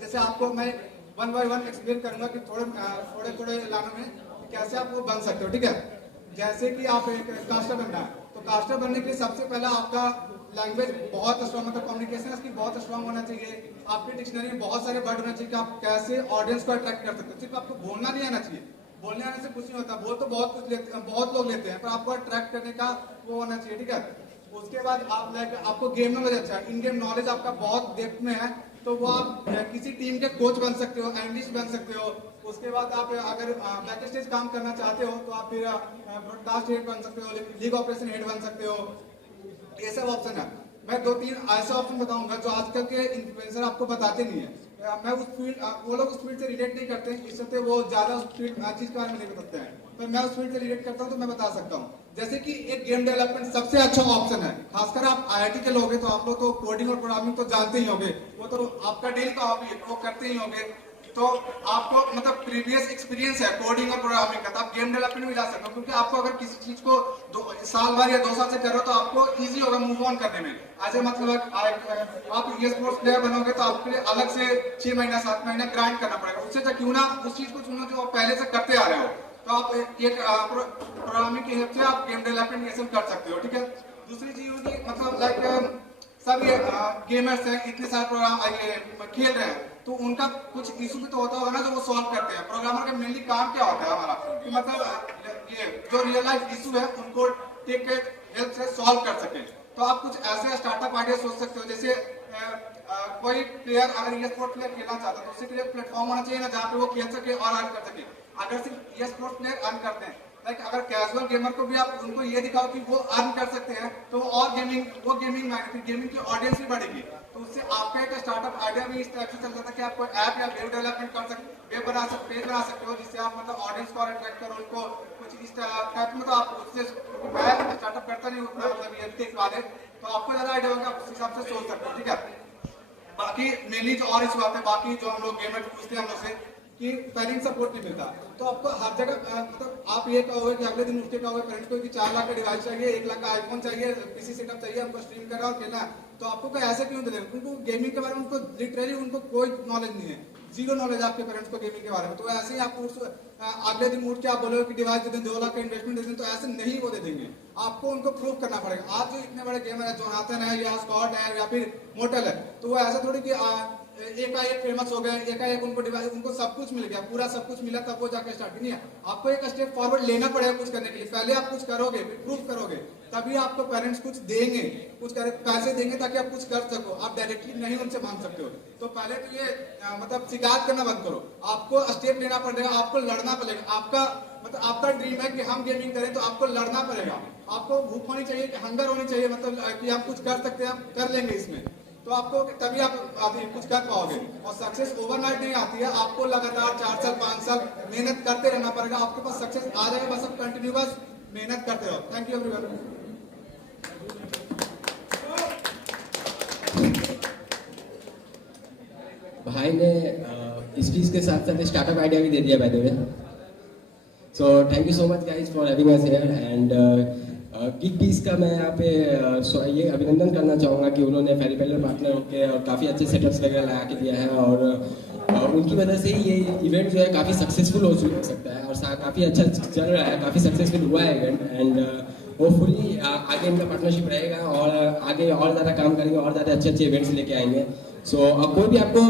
जैसे आपको मैं 1 by 1 एक्सप्लेन करूंगा कि थोड़े लाइनों में कैसे आप वो बन सकते हो, ठीक है। जैसे कि आप एक कास्टर बनना है तो कास्टर बनने के लिए सबसे पहला आपका लैंग्वेज बहुत स्ट्रॉन्ग, मतलब कम्युनिकेशन स्किल बहुत स्ट्रॉन्ग होना चाहिए। आपकी डिक्शनरी में बहुत सारे वर्ड होना चाहिए कि आप कैसे ऑडियंस को अट्रैक्ट कर सकते हो। सिर्फ आपको बोलना नहीं आना चाहिए, बोलने आने से कुछ नहीं होता, बोल तो बहुत लोग लेते हैं, पर आपको अट्रैक्ट करने का वो होना चाहिए, ठीक है। उसके बाद आप आपको गेम नॉलेज अच्छा है, इन गेम नॉलेज आपका बहुत डेप्थ में है, तो वो आप किसी टीम के कोच बन सकते हो, एनालिस्ट बन सकते हो। उसके बाद आप अगर बैक स्टेज काम करना चाहते हो तो आप फिर ब्रॉडकास्ट हेड बन सकते हो, लीग ऑपरेशन हेड बन सकते हो। ये सब ऑप्शन है। मैं 2-3 ऐसे ऑप्शन बताऊंगा जो आजकल के इन्फ्लुएंसर आपको बताते नहीं है। मैं उस फील्ड वो लोग उस फील्ड से रिलेट नहीं करते हैं, इस चलते वो ज्यादा उस फील्ड चीज के बारे में नहीं बताते हैं, पर मैं उस फील्ड से रिलेट करता हूँ तो मैं बता सकता हूँ। जैसे कि एक गेम डेवलपमेंट सबसे अच्छा ऑप्शन है, खासकर आप आईआईटी के लोग हैं तो आप लोग तो कोडिंग और प्रोग्रामिंग तो जानते ही होंगे, वो तो आपका डेली का हॉबी है, वो करते ही होंगे, तो आपको मतलब प्रीवियस एक्सपीरियंस है कोडिंग और प्रोग्रामिंग का, तो आप गेम डेवलपमेंट में जा सकते हो, क्योंकि आपको अगर किसी चीज को साल भर या 2 साल से कर रहे हो तो आपको इजी होगा मूव ऑन करने में। ऐसे मतलब आप ये स्पोर्ट्स प्लेयर बनोगे तो आपके लिए अलग से 6 महीना 7 महीना ग्राइंड करना पड़ेगा, उससे तो क्यों ना उस चीज को चुनो जो आप पहले से करते आ रहे हो, तो आप एक प्रोग्रामिंग की हेल्प से आप गेम डेवलपमेंट ये सब कर सकते हो, ठीक है। दूसरी चीज होगी मतलब लाइक सब ये गेमर्स हैं, इतने सारे प्रोग्राम ये खेल रहे हैं, तो उनका कुछ इशू भी तो होता होगा ना जो वो सॉल्व करते हैं। प्रोग्रामर का मेनली काम क्या होता है हमारा कि मतलब ये जो रियल लाइफ इशू है उनको टेक के हेल्प से सॉल्व कर सके। तो आप कुछ ऐसे स्टार्टअप आइडिया सोच सकते हो, जैसे कोई प्लेयर अगर ये स्पोर्ट्स प्लेयर खेलना चाहता है तो उसके लिए प्लेटफॉर्म होना चाहिए ना जहाँ पे वो खेल सके और अर्न कर सके। अगर सिर्फ ये स्पोर्ट्स प्लेयर अर्न करते हैं, लाइक अगर कैजुअल गेमर को भी आप उनको ये दिखाओ कि वो अर्न कर सकते हैं, तो वो और गेमिंग की ऑडियंस भी बढ़ेगी, तो उससे आपका एक स्टार्टअप आइडिया भी इस टाइप से चल जाता है कि आप कोई ऐप या वेब डेवलपमेंट कर सकते, वेब बना सकते, पेज बना सकते हो, जिससे आप मतलब ऑडियंस को अट्रैक्ट करो, उनको कुछ इस टाइप में। तो आप उससे मैं स्टार्टअप करता नहीं उतना, मतलब ये टेक वाले, तो आपको ज्यादा आइडिया होगा, उस हिसाब से सोच सकते हो, ठीक है। बाकी मेनली जो और इशू आते हैं, बाकी जो हम लोग गेमर पूछते हैं हम लोग से कि पेरेंट सपोर्ट नहीं मिलता, तो आपको हर जगह मतलब आप ये कहोगे कि अगले दिन उसके कहोगे पेरेंट्स को कि 4 लाख का डिवाइस चाहिए, 1 लाख का आईफोन चाहिए, पीसी सेटअप चाहिए, हमको स्ट्रीम करना और खेलना है, तो आपको कोई ऐसे क्यों दे देंगे? उनको गेमिंग के बारे में उनको लिटरली उनको कोई नॉलेज नहीं है, जीरो नॉलेज आपके पेरेंट्स को गेमिंग के बारे में। तो ऐसे ही आपको अगले दिन उठ के आप बोलोगे कि डिवाइस दे दें, 2 लाख का इन्वेस्टमेंट दे दें, तो ऐसे नहीं वो दे देंगे, आपको उनको प्रूव करना पड़ेगा। आज जो इतने बड़े गेमर है, जोनाथन है या स्कॉट है या फिर मोटल है, तो वो ऐसा थोड़ी कि एकाएक फेमस हो गए, एकाएक उनको डिवाइस उनको सब कुछ मिल गया, पूरा सब कुछ मिला तब वो जाके स्टार्ट नहीं है। आपको एक स्टेप फॉरवर्ड लेना पड़ेगा कुछ करने के लिए, पहले आप कुछ करोगे, प्रूव करोगे, तभी आपको पेरेंट्स कुछ देंगे, कुछ पैसे देंगे ताकि आप कुछ कर सको। आप डायरेक्टली नहीं उनसे मांग सकते हो। तो पहले तो ये मतलब शिकायत करना बंद करो, आपको स्टेप लेना पड़ेगा, आपको लड़ना पड़ेगा। आपका मतलब आपका ड्रीम है कि हम गेमिंग करें, तो आपको लड़ना पड़ेगा, आपको भूख होनी चाहिए, हंगर होनी चाहिए, मतलब कि हम कुछ कर सकते हैं, हम कर लेंगे इसमें, तो आपको तभी आप कुछ कर पाओगे। और सक्सेस ओवरनाइट नहीं आती है, आपको लगातार 4 साल 5 साल मेहनत करते रहना पड़ेगा, आपके पास सक्सेस आ जाएगा, बस आप कंटिन्यूअस मेहनत करते रहो। Thank you everyone. भाई ने इस चीज़ के साथ साथ स्टार्टअप आइडिया भी दे दिया by the way. So thank you so much guys for having us here. And गिग पीस का मैं यहाँ पे ये अभिनंदन करना चाहूँगा कि उन्होंने फेरीपेलर पार्टनर होकर और काफ़ी अच्छे सेटअप्स वगैरह लगा के दिया है, और उनकी वजह से ये इवेंट जो है काफ़ी सक्सेसफुल हो सकता है, और काफ़ी अच्छा चल रहा है, काफ़ी सक्सेसफुल हुआ है इवेंट। एंड होपफुली आगे इनका पार्टनरशिप रहेगा और आगे और ज़्यादा काम करेंगे और ज़्यादा अच्छे अच्छे इवेंट्स लेके आएंगे। सो अब कोई भी आपको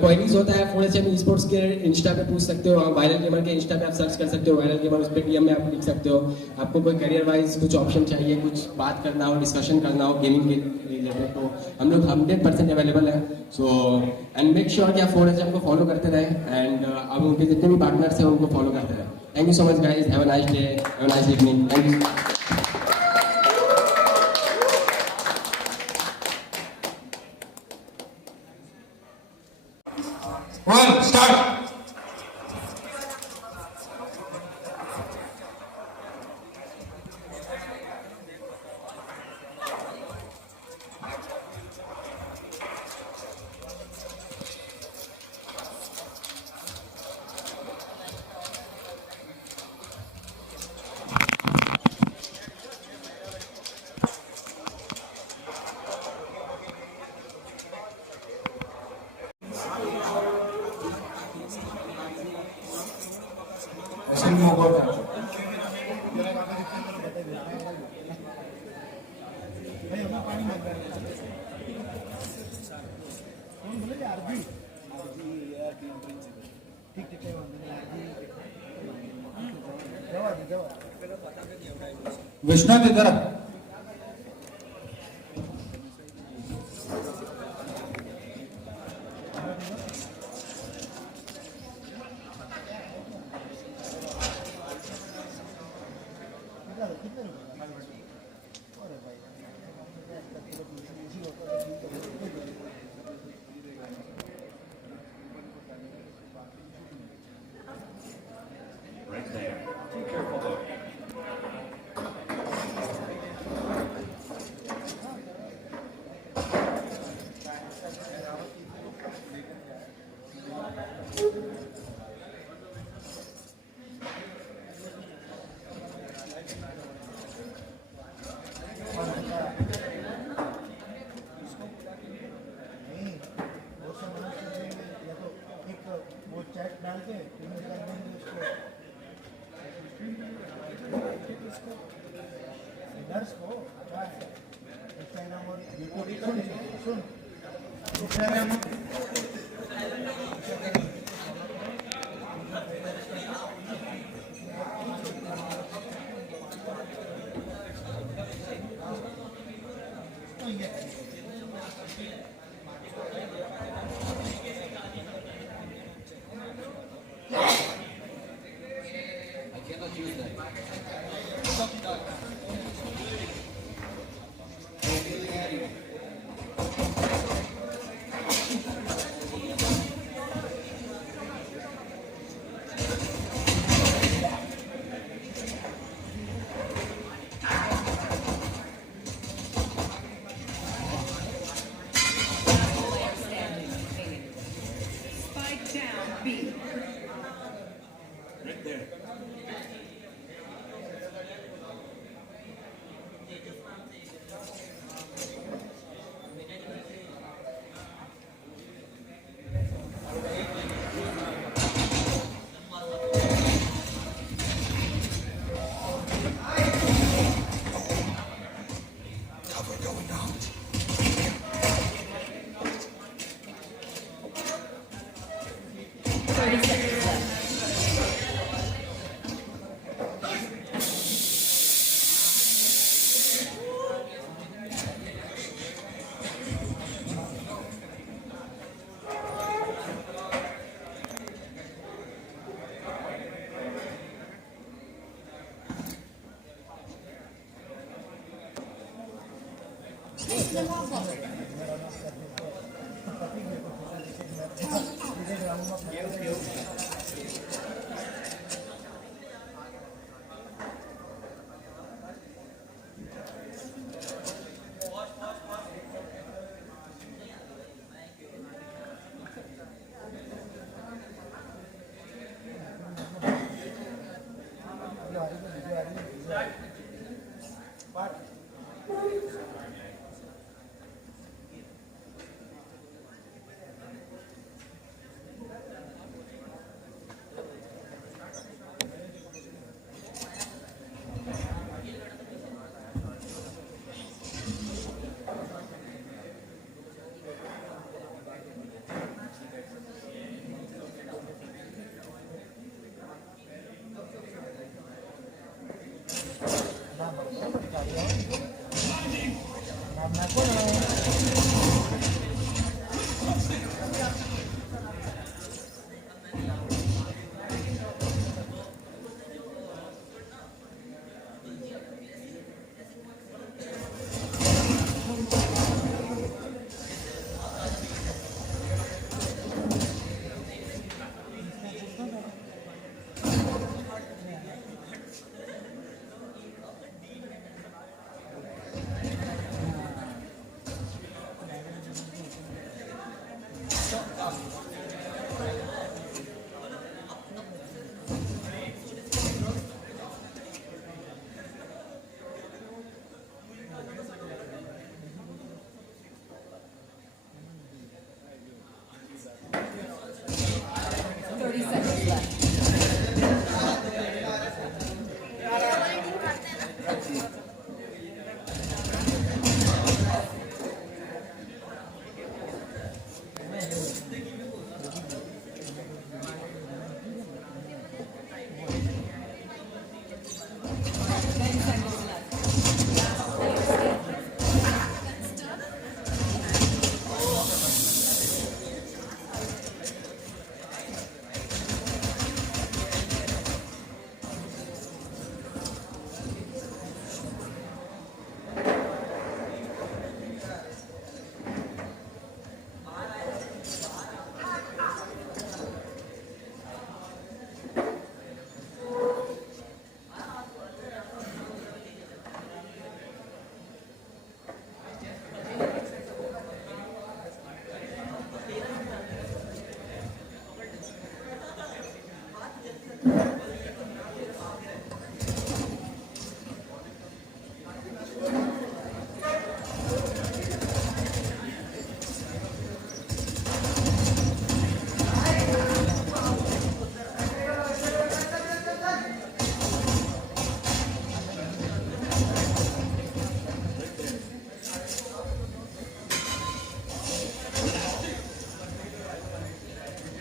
क्वेरीज होता है FourHM Esports के इंस्टा पे पूछ सकते हो, वायरल गेमर के इंस्टा पे आप सर्च कर सकते हो, वायरल गेमर उस पर DM में आप लिख सकते हो। आपको कोई करियर वाइज कुछ ऑप्शन चाहिए, कुछ बात करना हो, डिस्कशन करना हो गेमिंग के रिलेटेड, तो हम लोग 100% अवेलेबल है। सो एंड मेक श्योर कि आप FourHM को फॉलो करते रहें, एंड अब उनके जितने भी पार्टनर्स हैं उनको फॉलो करते रहें। Thank you so much guys, have a nice day, have a nice evening, thank you. One, start. ऐसे नहीं होगा। विश्वनाथ इधर डाल के तुम्हें कर देंगे उसको नर्स को क्या है इंस्टाग्राम और सुन Instagram Spike down, B.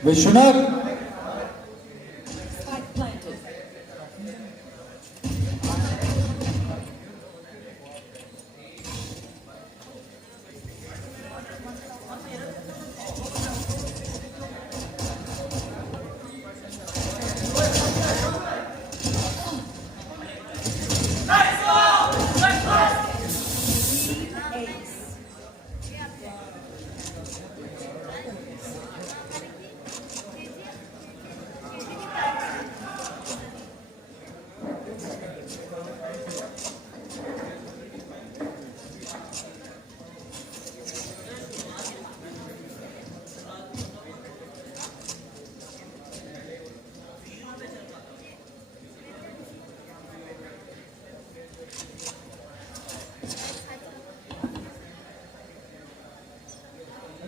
Vishwanath Spike planted. Ace.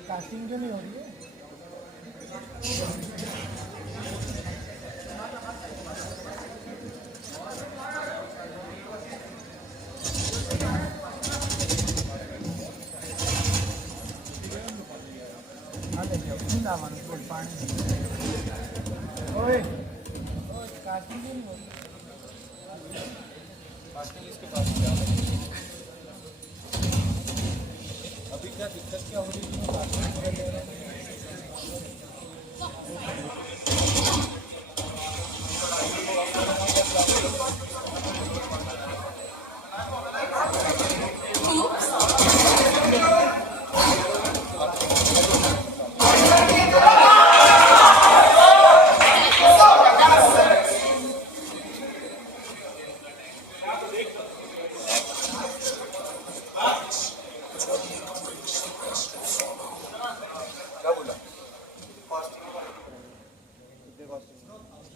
Casting क्यों नहीं हो रही है? हाँ देखिए ठंडा वाला कोई पानी ओए कास्टिंग क्यों नहीं हो रही? अभी क्या दिक्कत क्या हो रही है? कास्टिंग कर ले रहे हैं।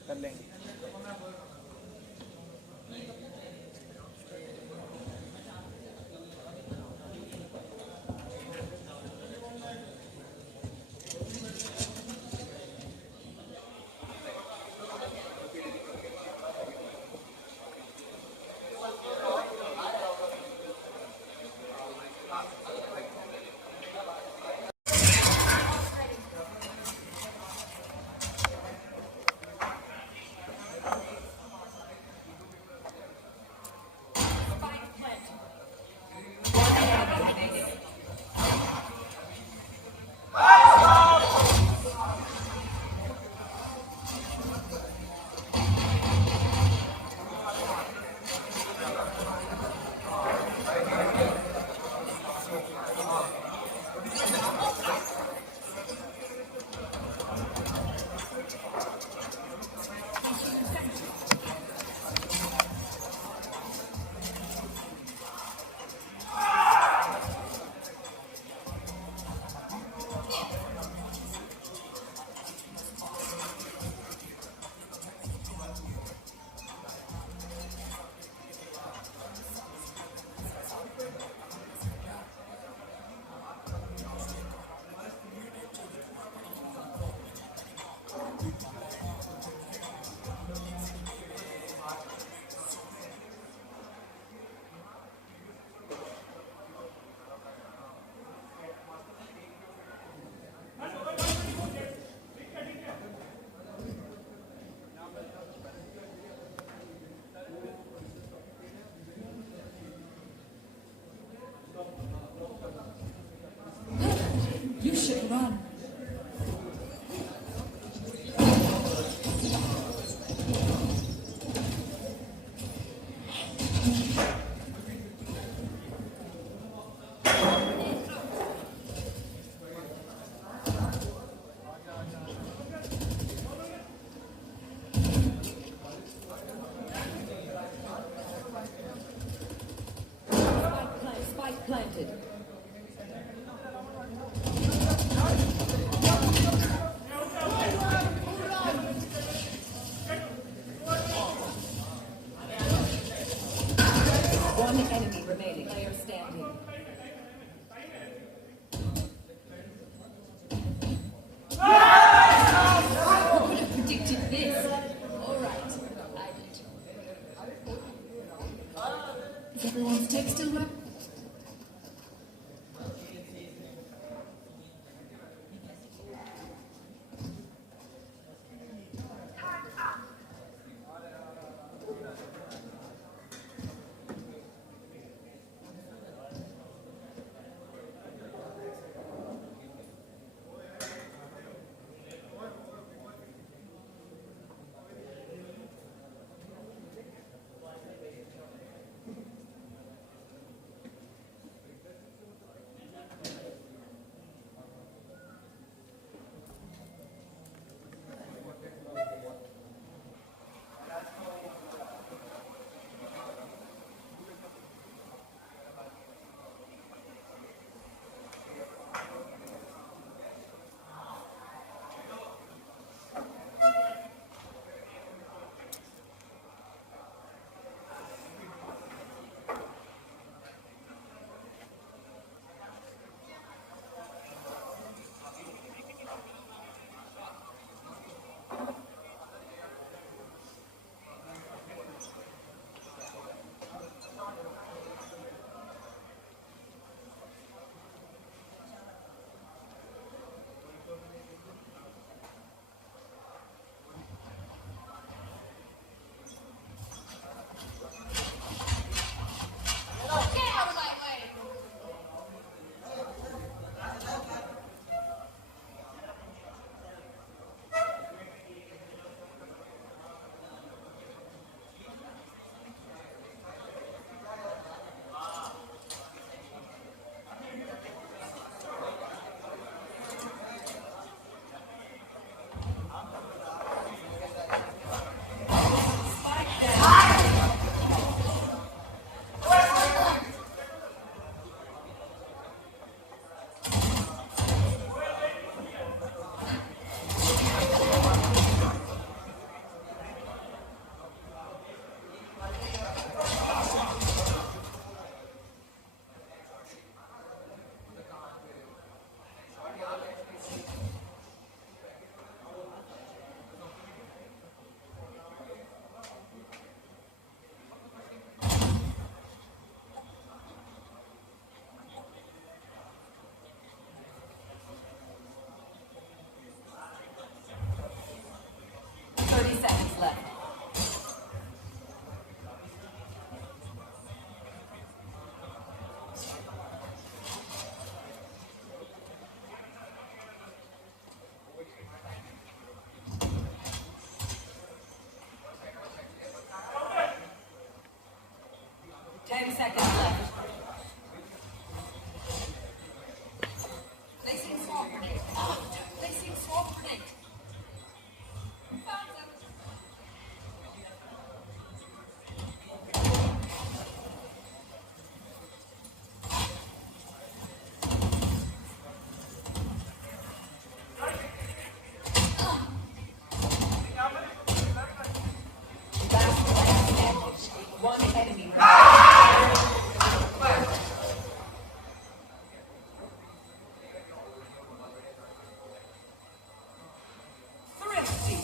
कर लेंगे You should run. Spike planted. One enemy remaining. Player standing. Who would have predicted this? All right, I did. Is everyone's tech still working? left. Placing swamp grenade. Placing swamp grenade. Found them. Last standing. One enemy remaining. Thrifty.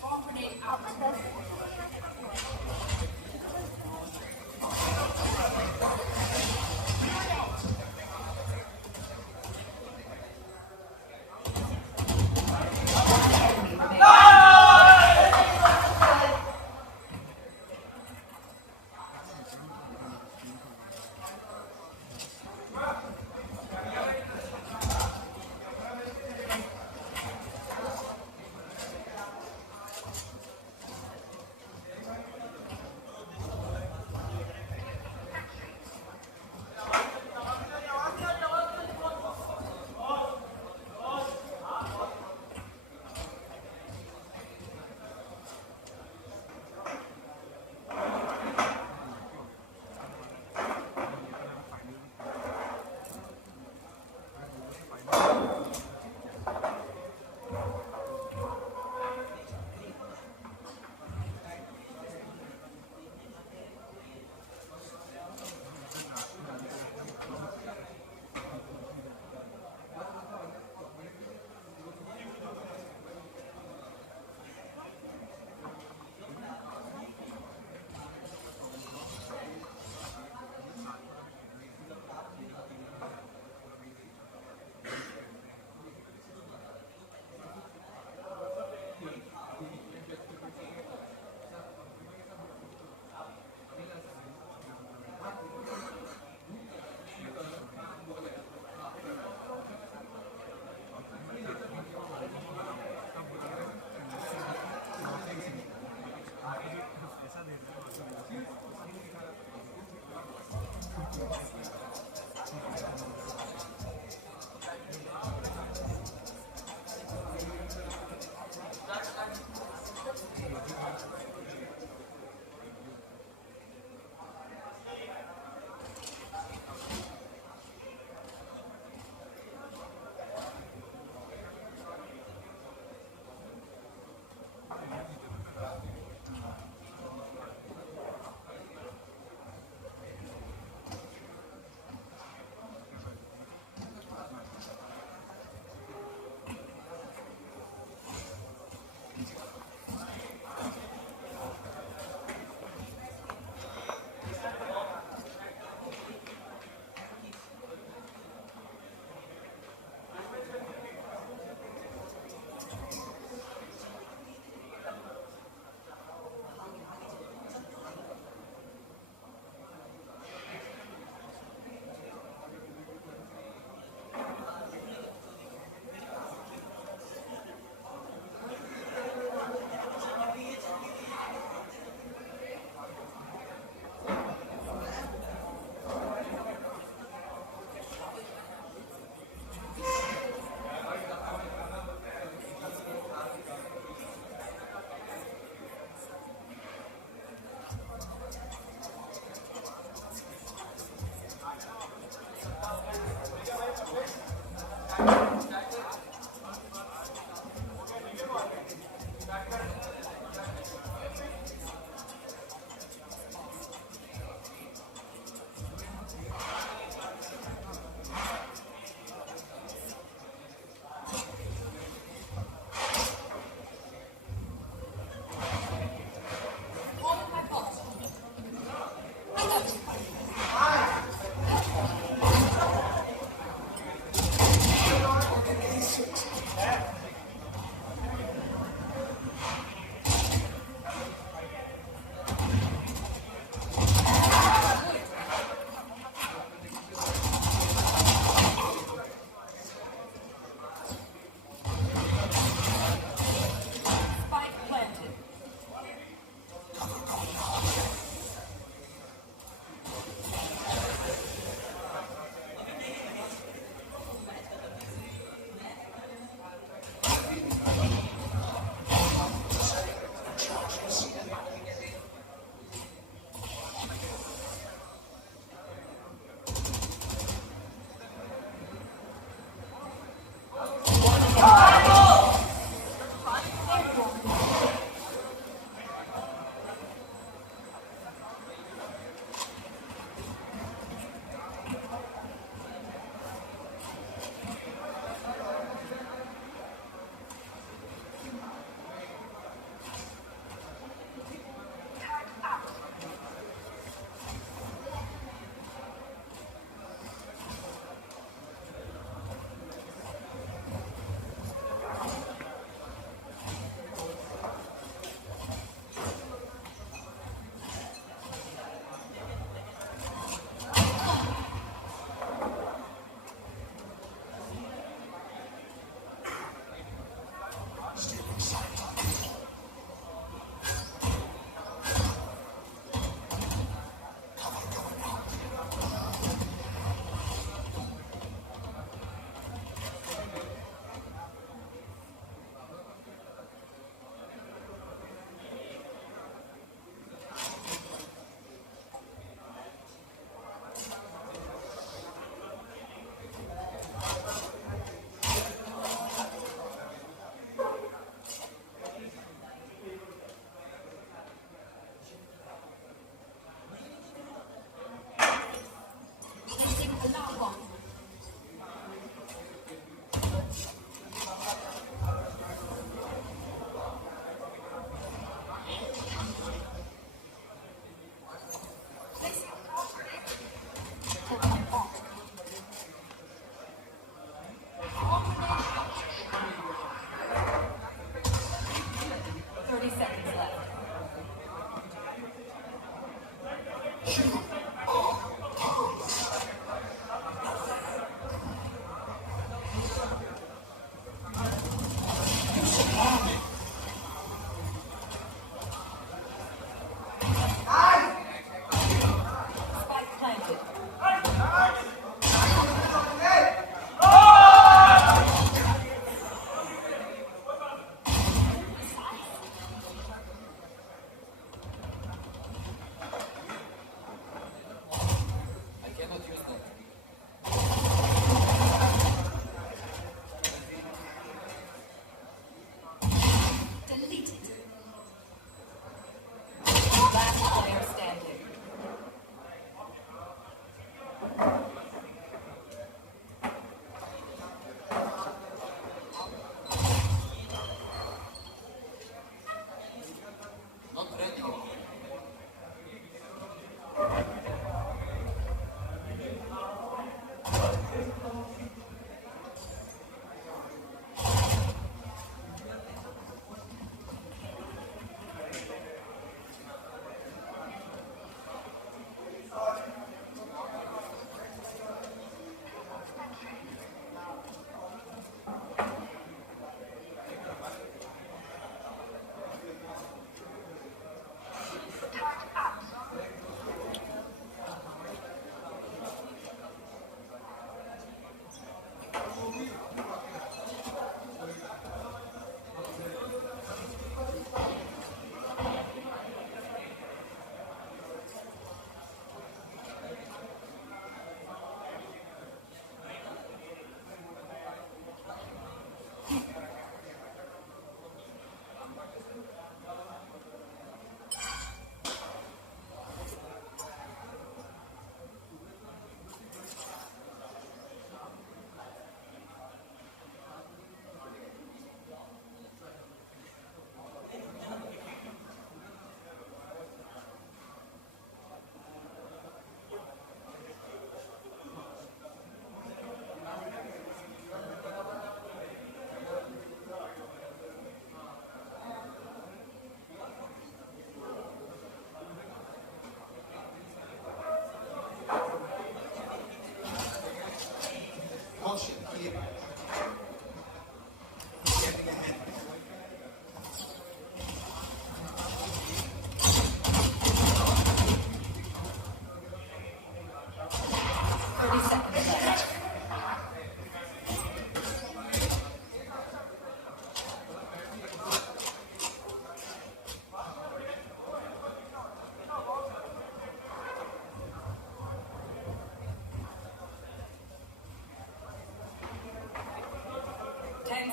Swamp grenade out. One enemy remaining.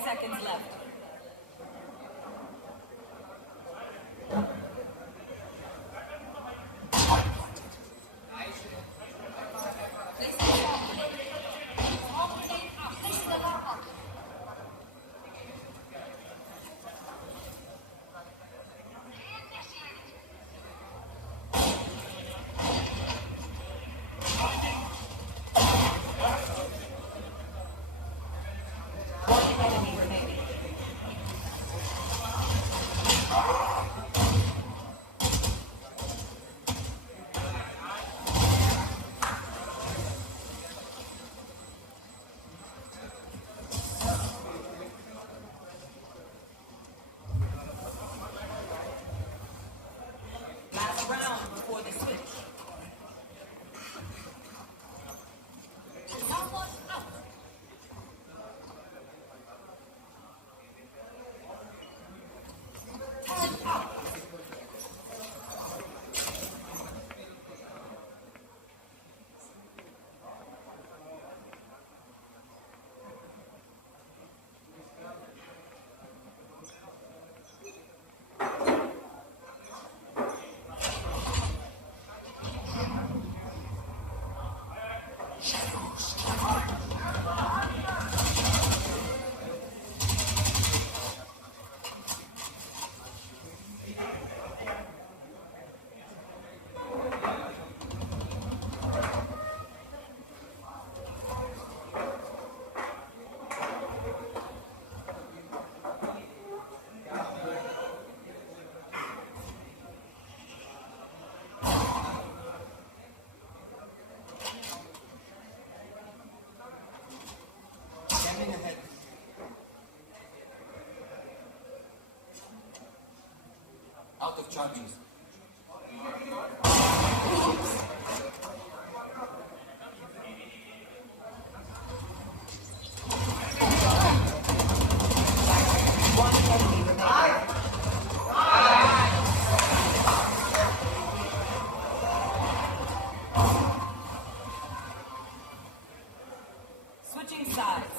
seconds left. Last round before the switch. Someone out. Time out. Out of charges. One enemy remaining. Switching sides.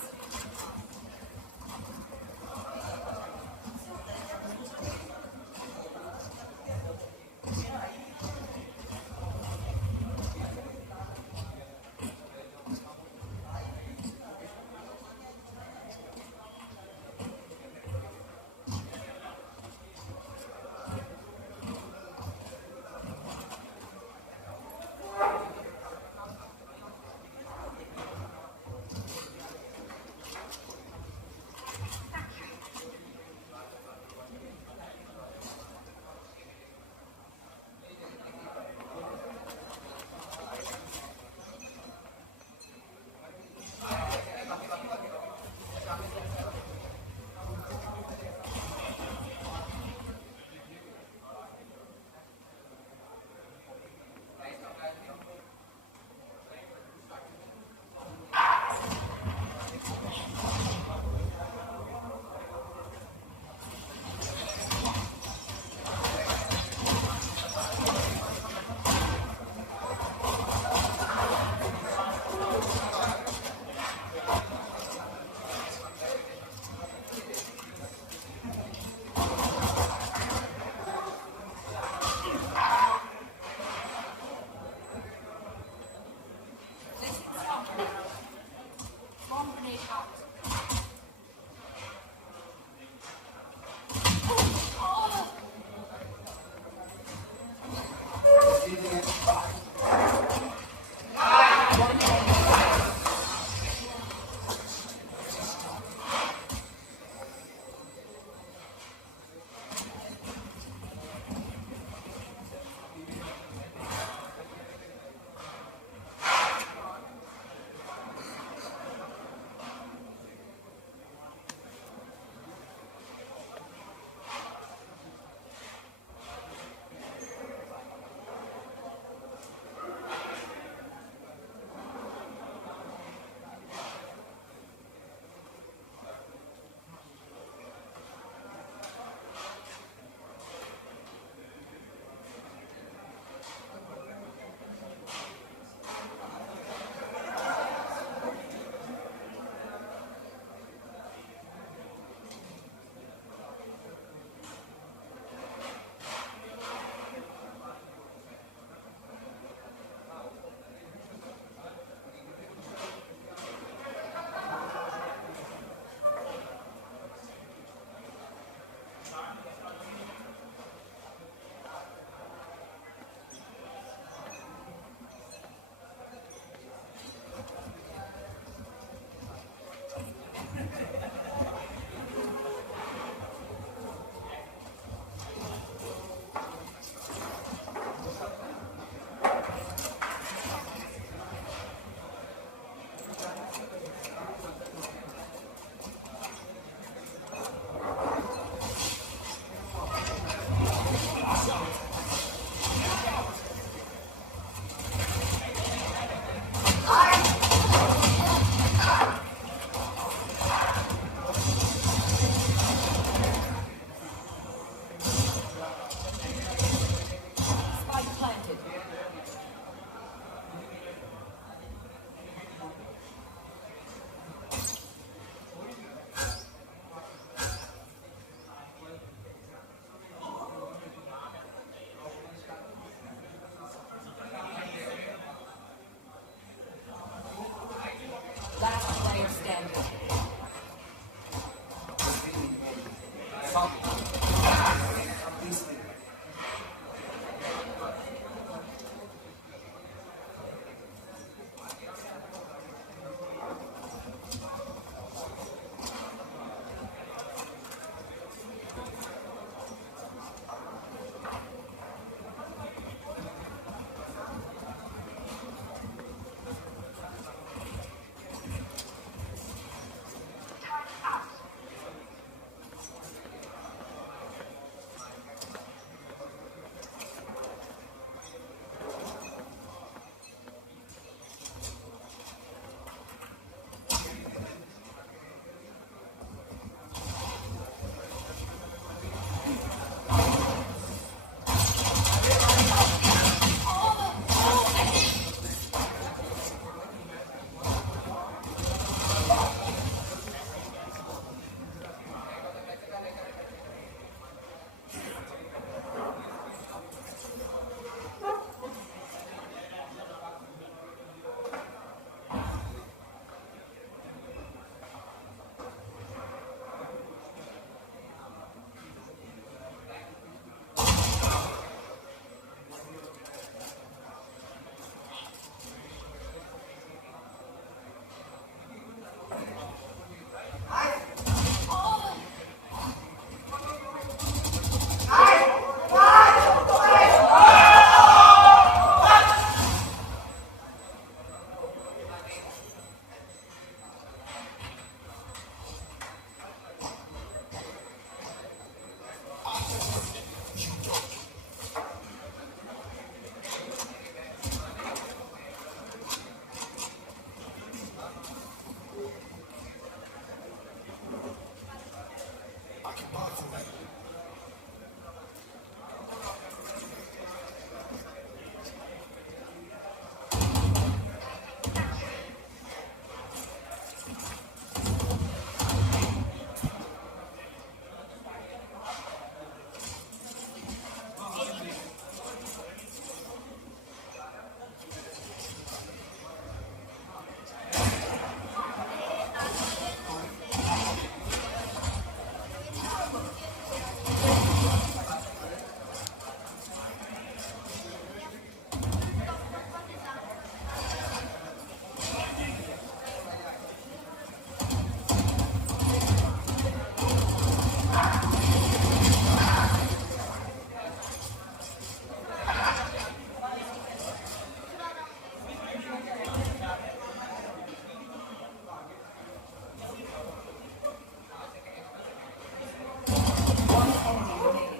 One enemy remaining.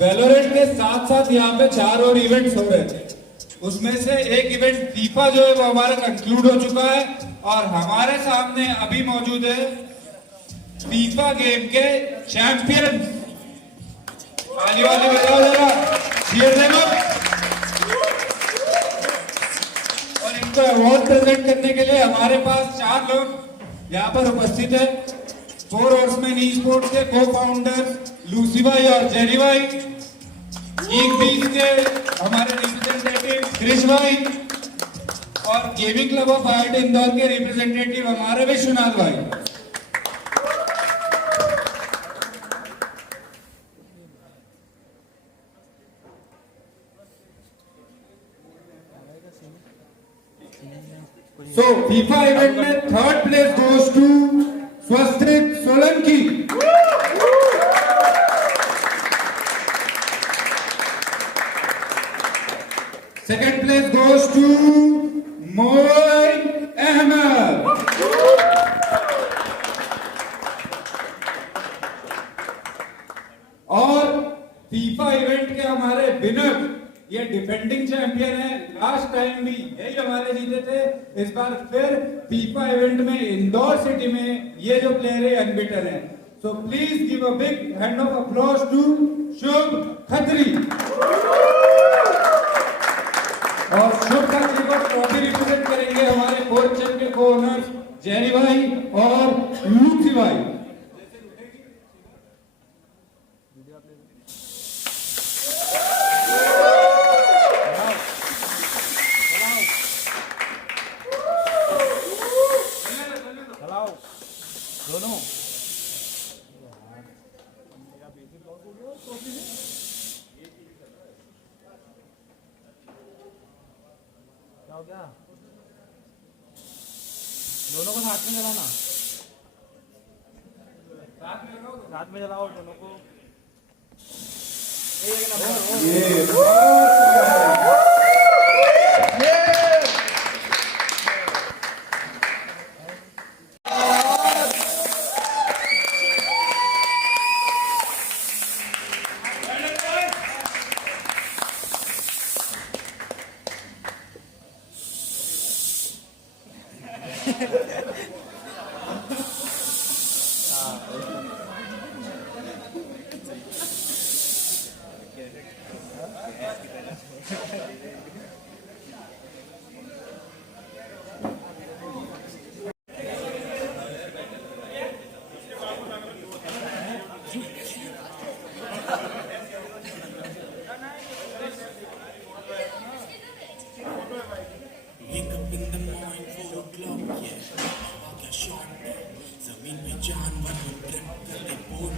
Valorant के साथ साथ यहाँ पे 4 और events हो रहे थे, उसमें से एक इवेंट फीफा जो है वो हमारा कंक्लूड हो चुका है और हमारे सामने अभी मौजूद है फीफा गेम के चैंपियन। ताली वाली बजाओ जरा, cheer them up। और इनको अवार्ड प्रेजेंट करने के लिए हमारे पास 4 लोग यहाँ पर उपस्थित है। 4 हॉर्समैन ई स्पोर्ट्स के को फाउंडर्स लूसी भाई और जेरी भाई, ईग बीच के हमारे रिप्रेजेंटेटिव क्रिश भाई और gaming club of art Indore के रिप्रेजेंटेटिव हमारे विश्वनाथ भाई। सो फीफा इवेंट में 3rd place goes to Swastik Solanki. Second place goes to Moin Ahmed. और फीफा इवेंट के हमारे विनर, ये डिफेंडिंग चैंपियन है, लास्ट टाइम भी यही हमारे जीते थे, इस बार फिर फीफा इवेंट में इंदौर सिटी में ये जो प्लेयर है अनबीटन है। So please give a big hand of applause to Shubh Khatri. और शुभ खत्री को ट्रॉफी रिप्रेजेंट करेंगे हमारे 4th चैंपियन के को-ओनर्स जेरी भाई और लूसी भाई। दोनों क्या हो गया? दोनों को साथ में जलाना, साथ में जलाओ दोनों को। Wake up in the morning, 4 o'clock, yeah. हवा क्या शॉट है, जमीन पे जानवर ट्रिप करके बोल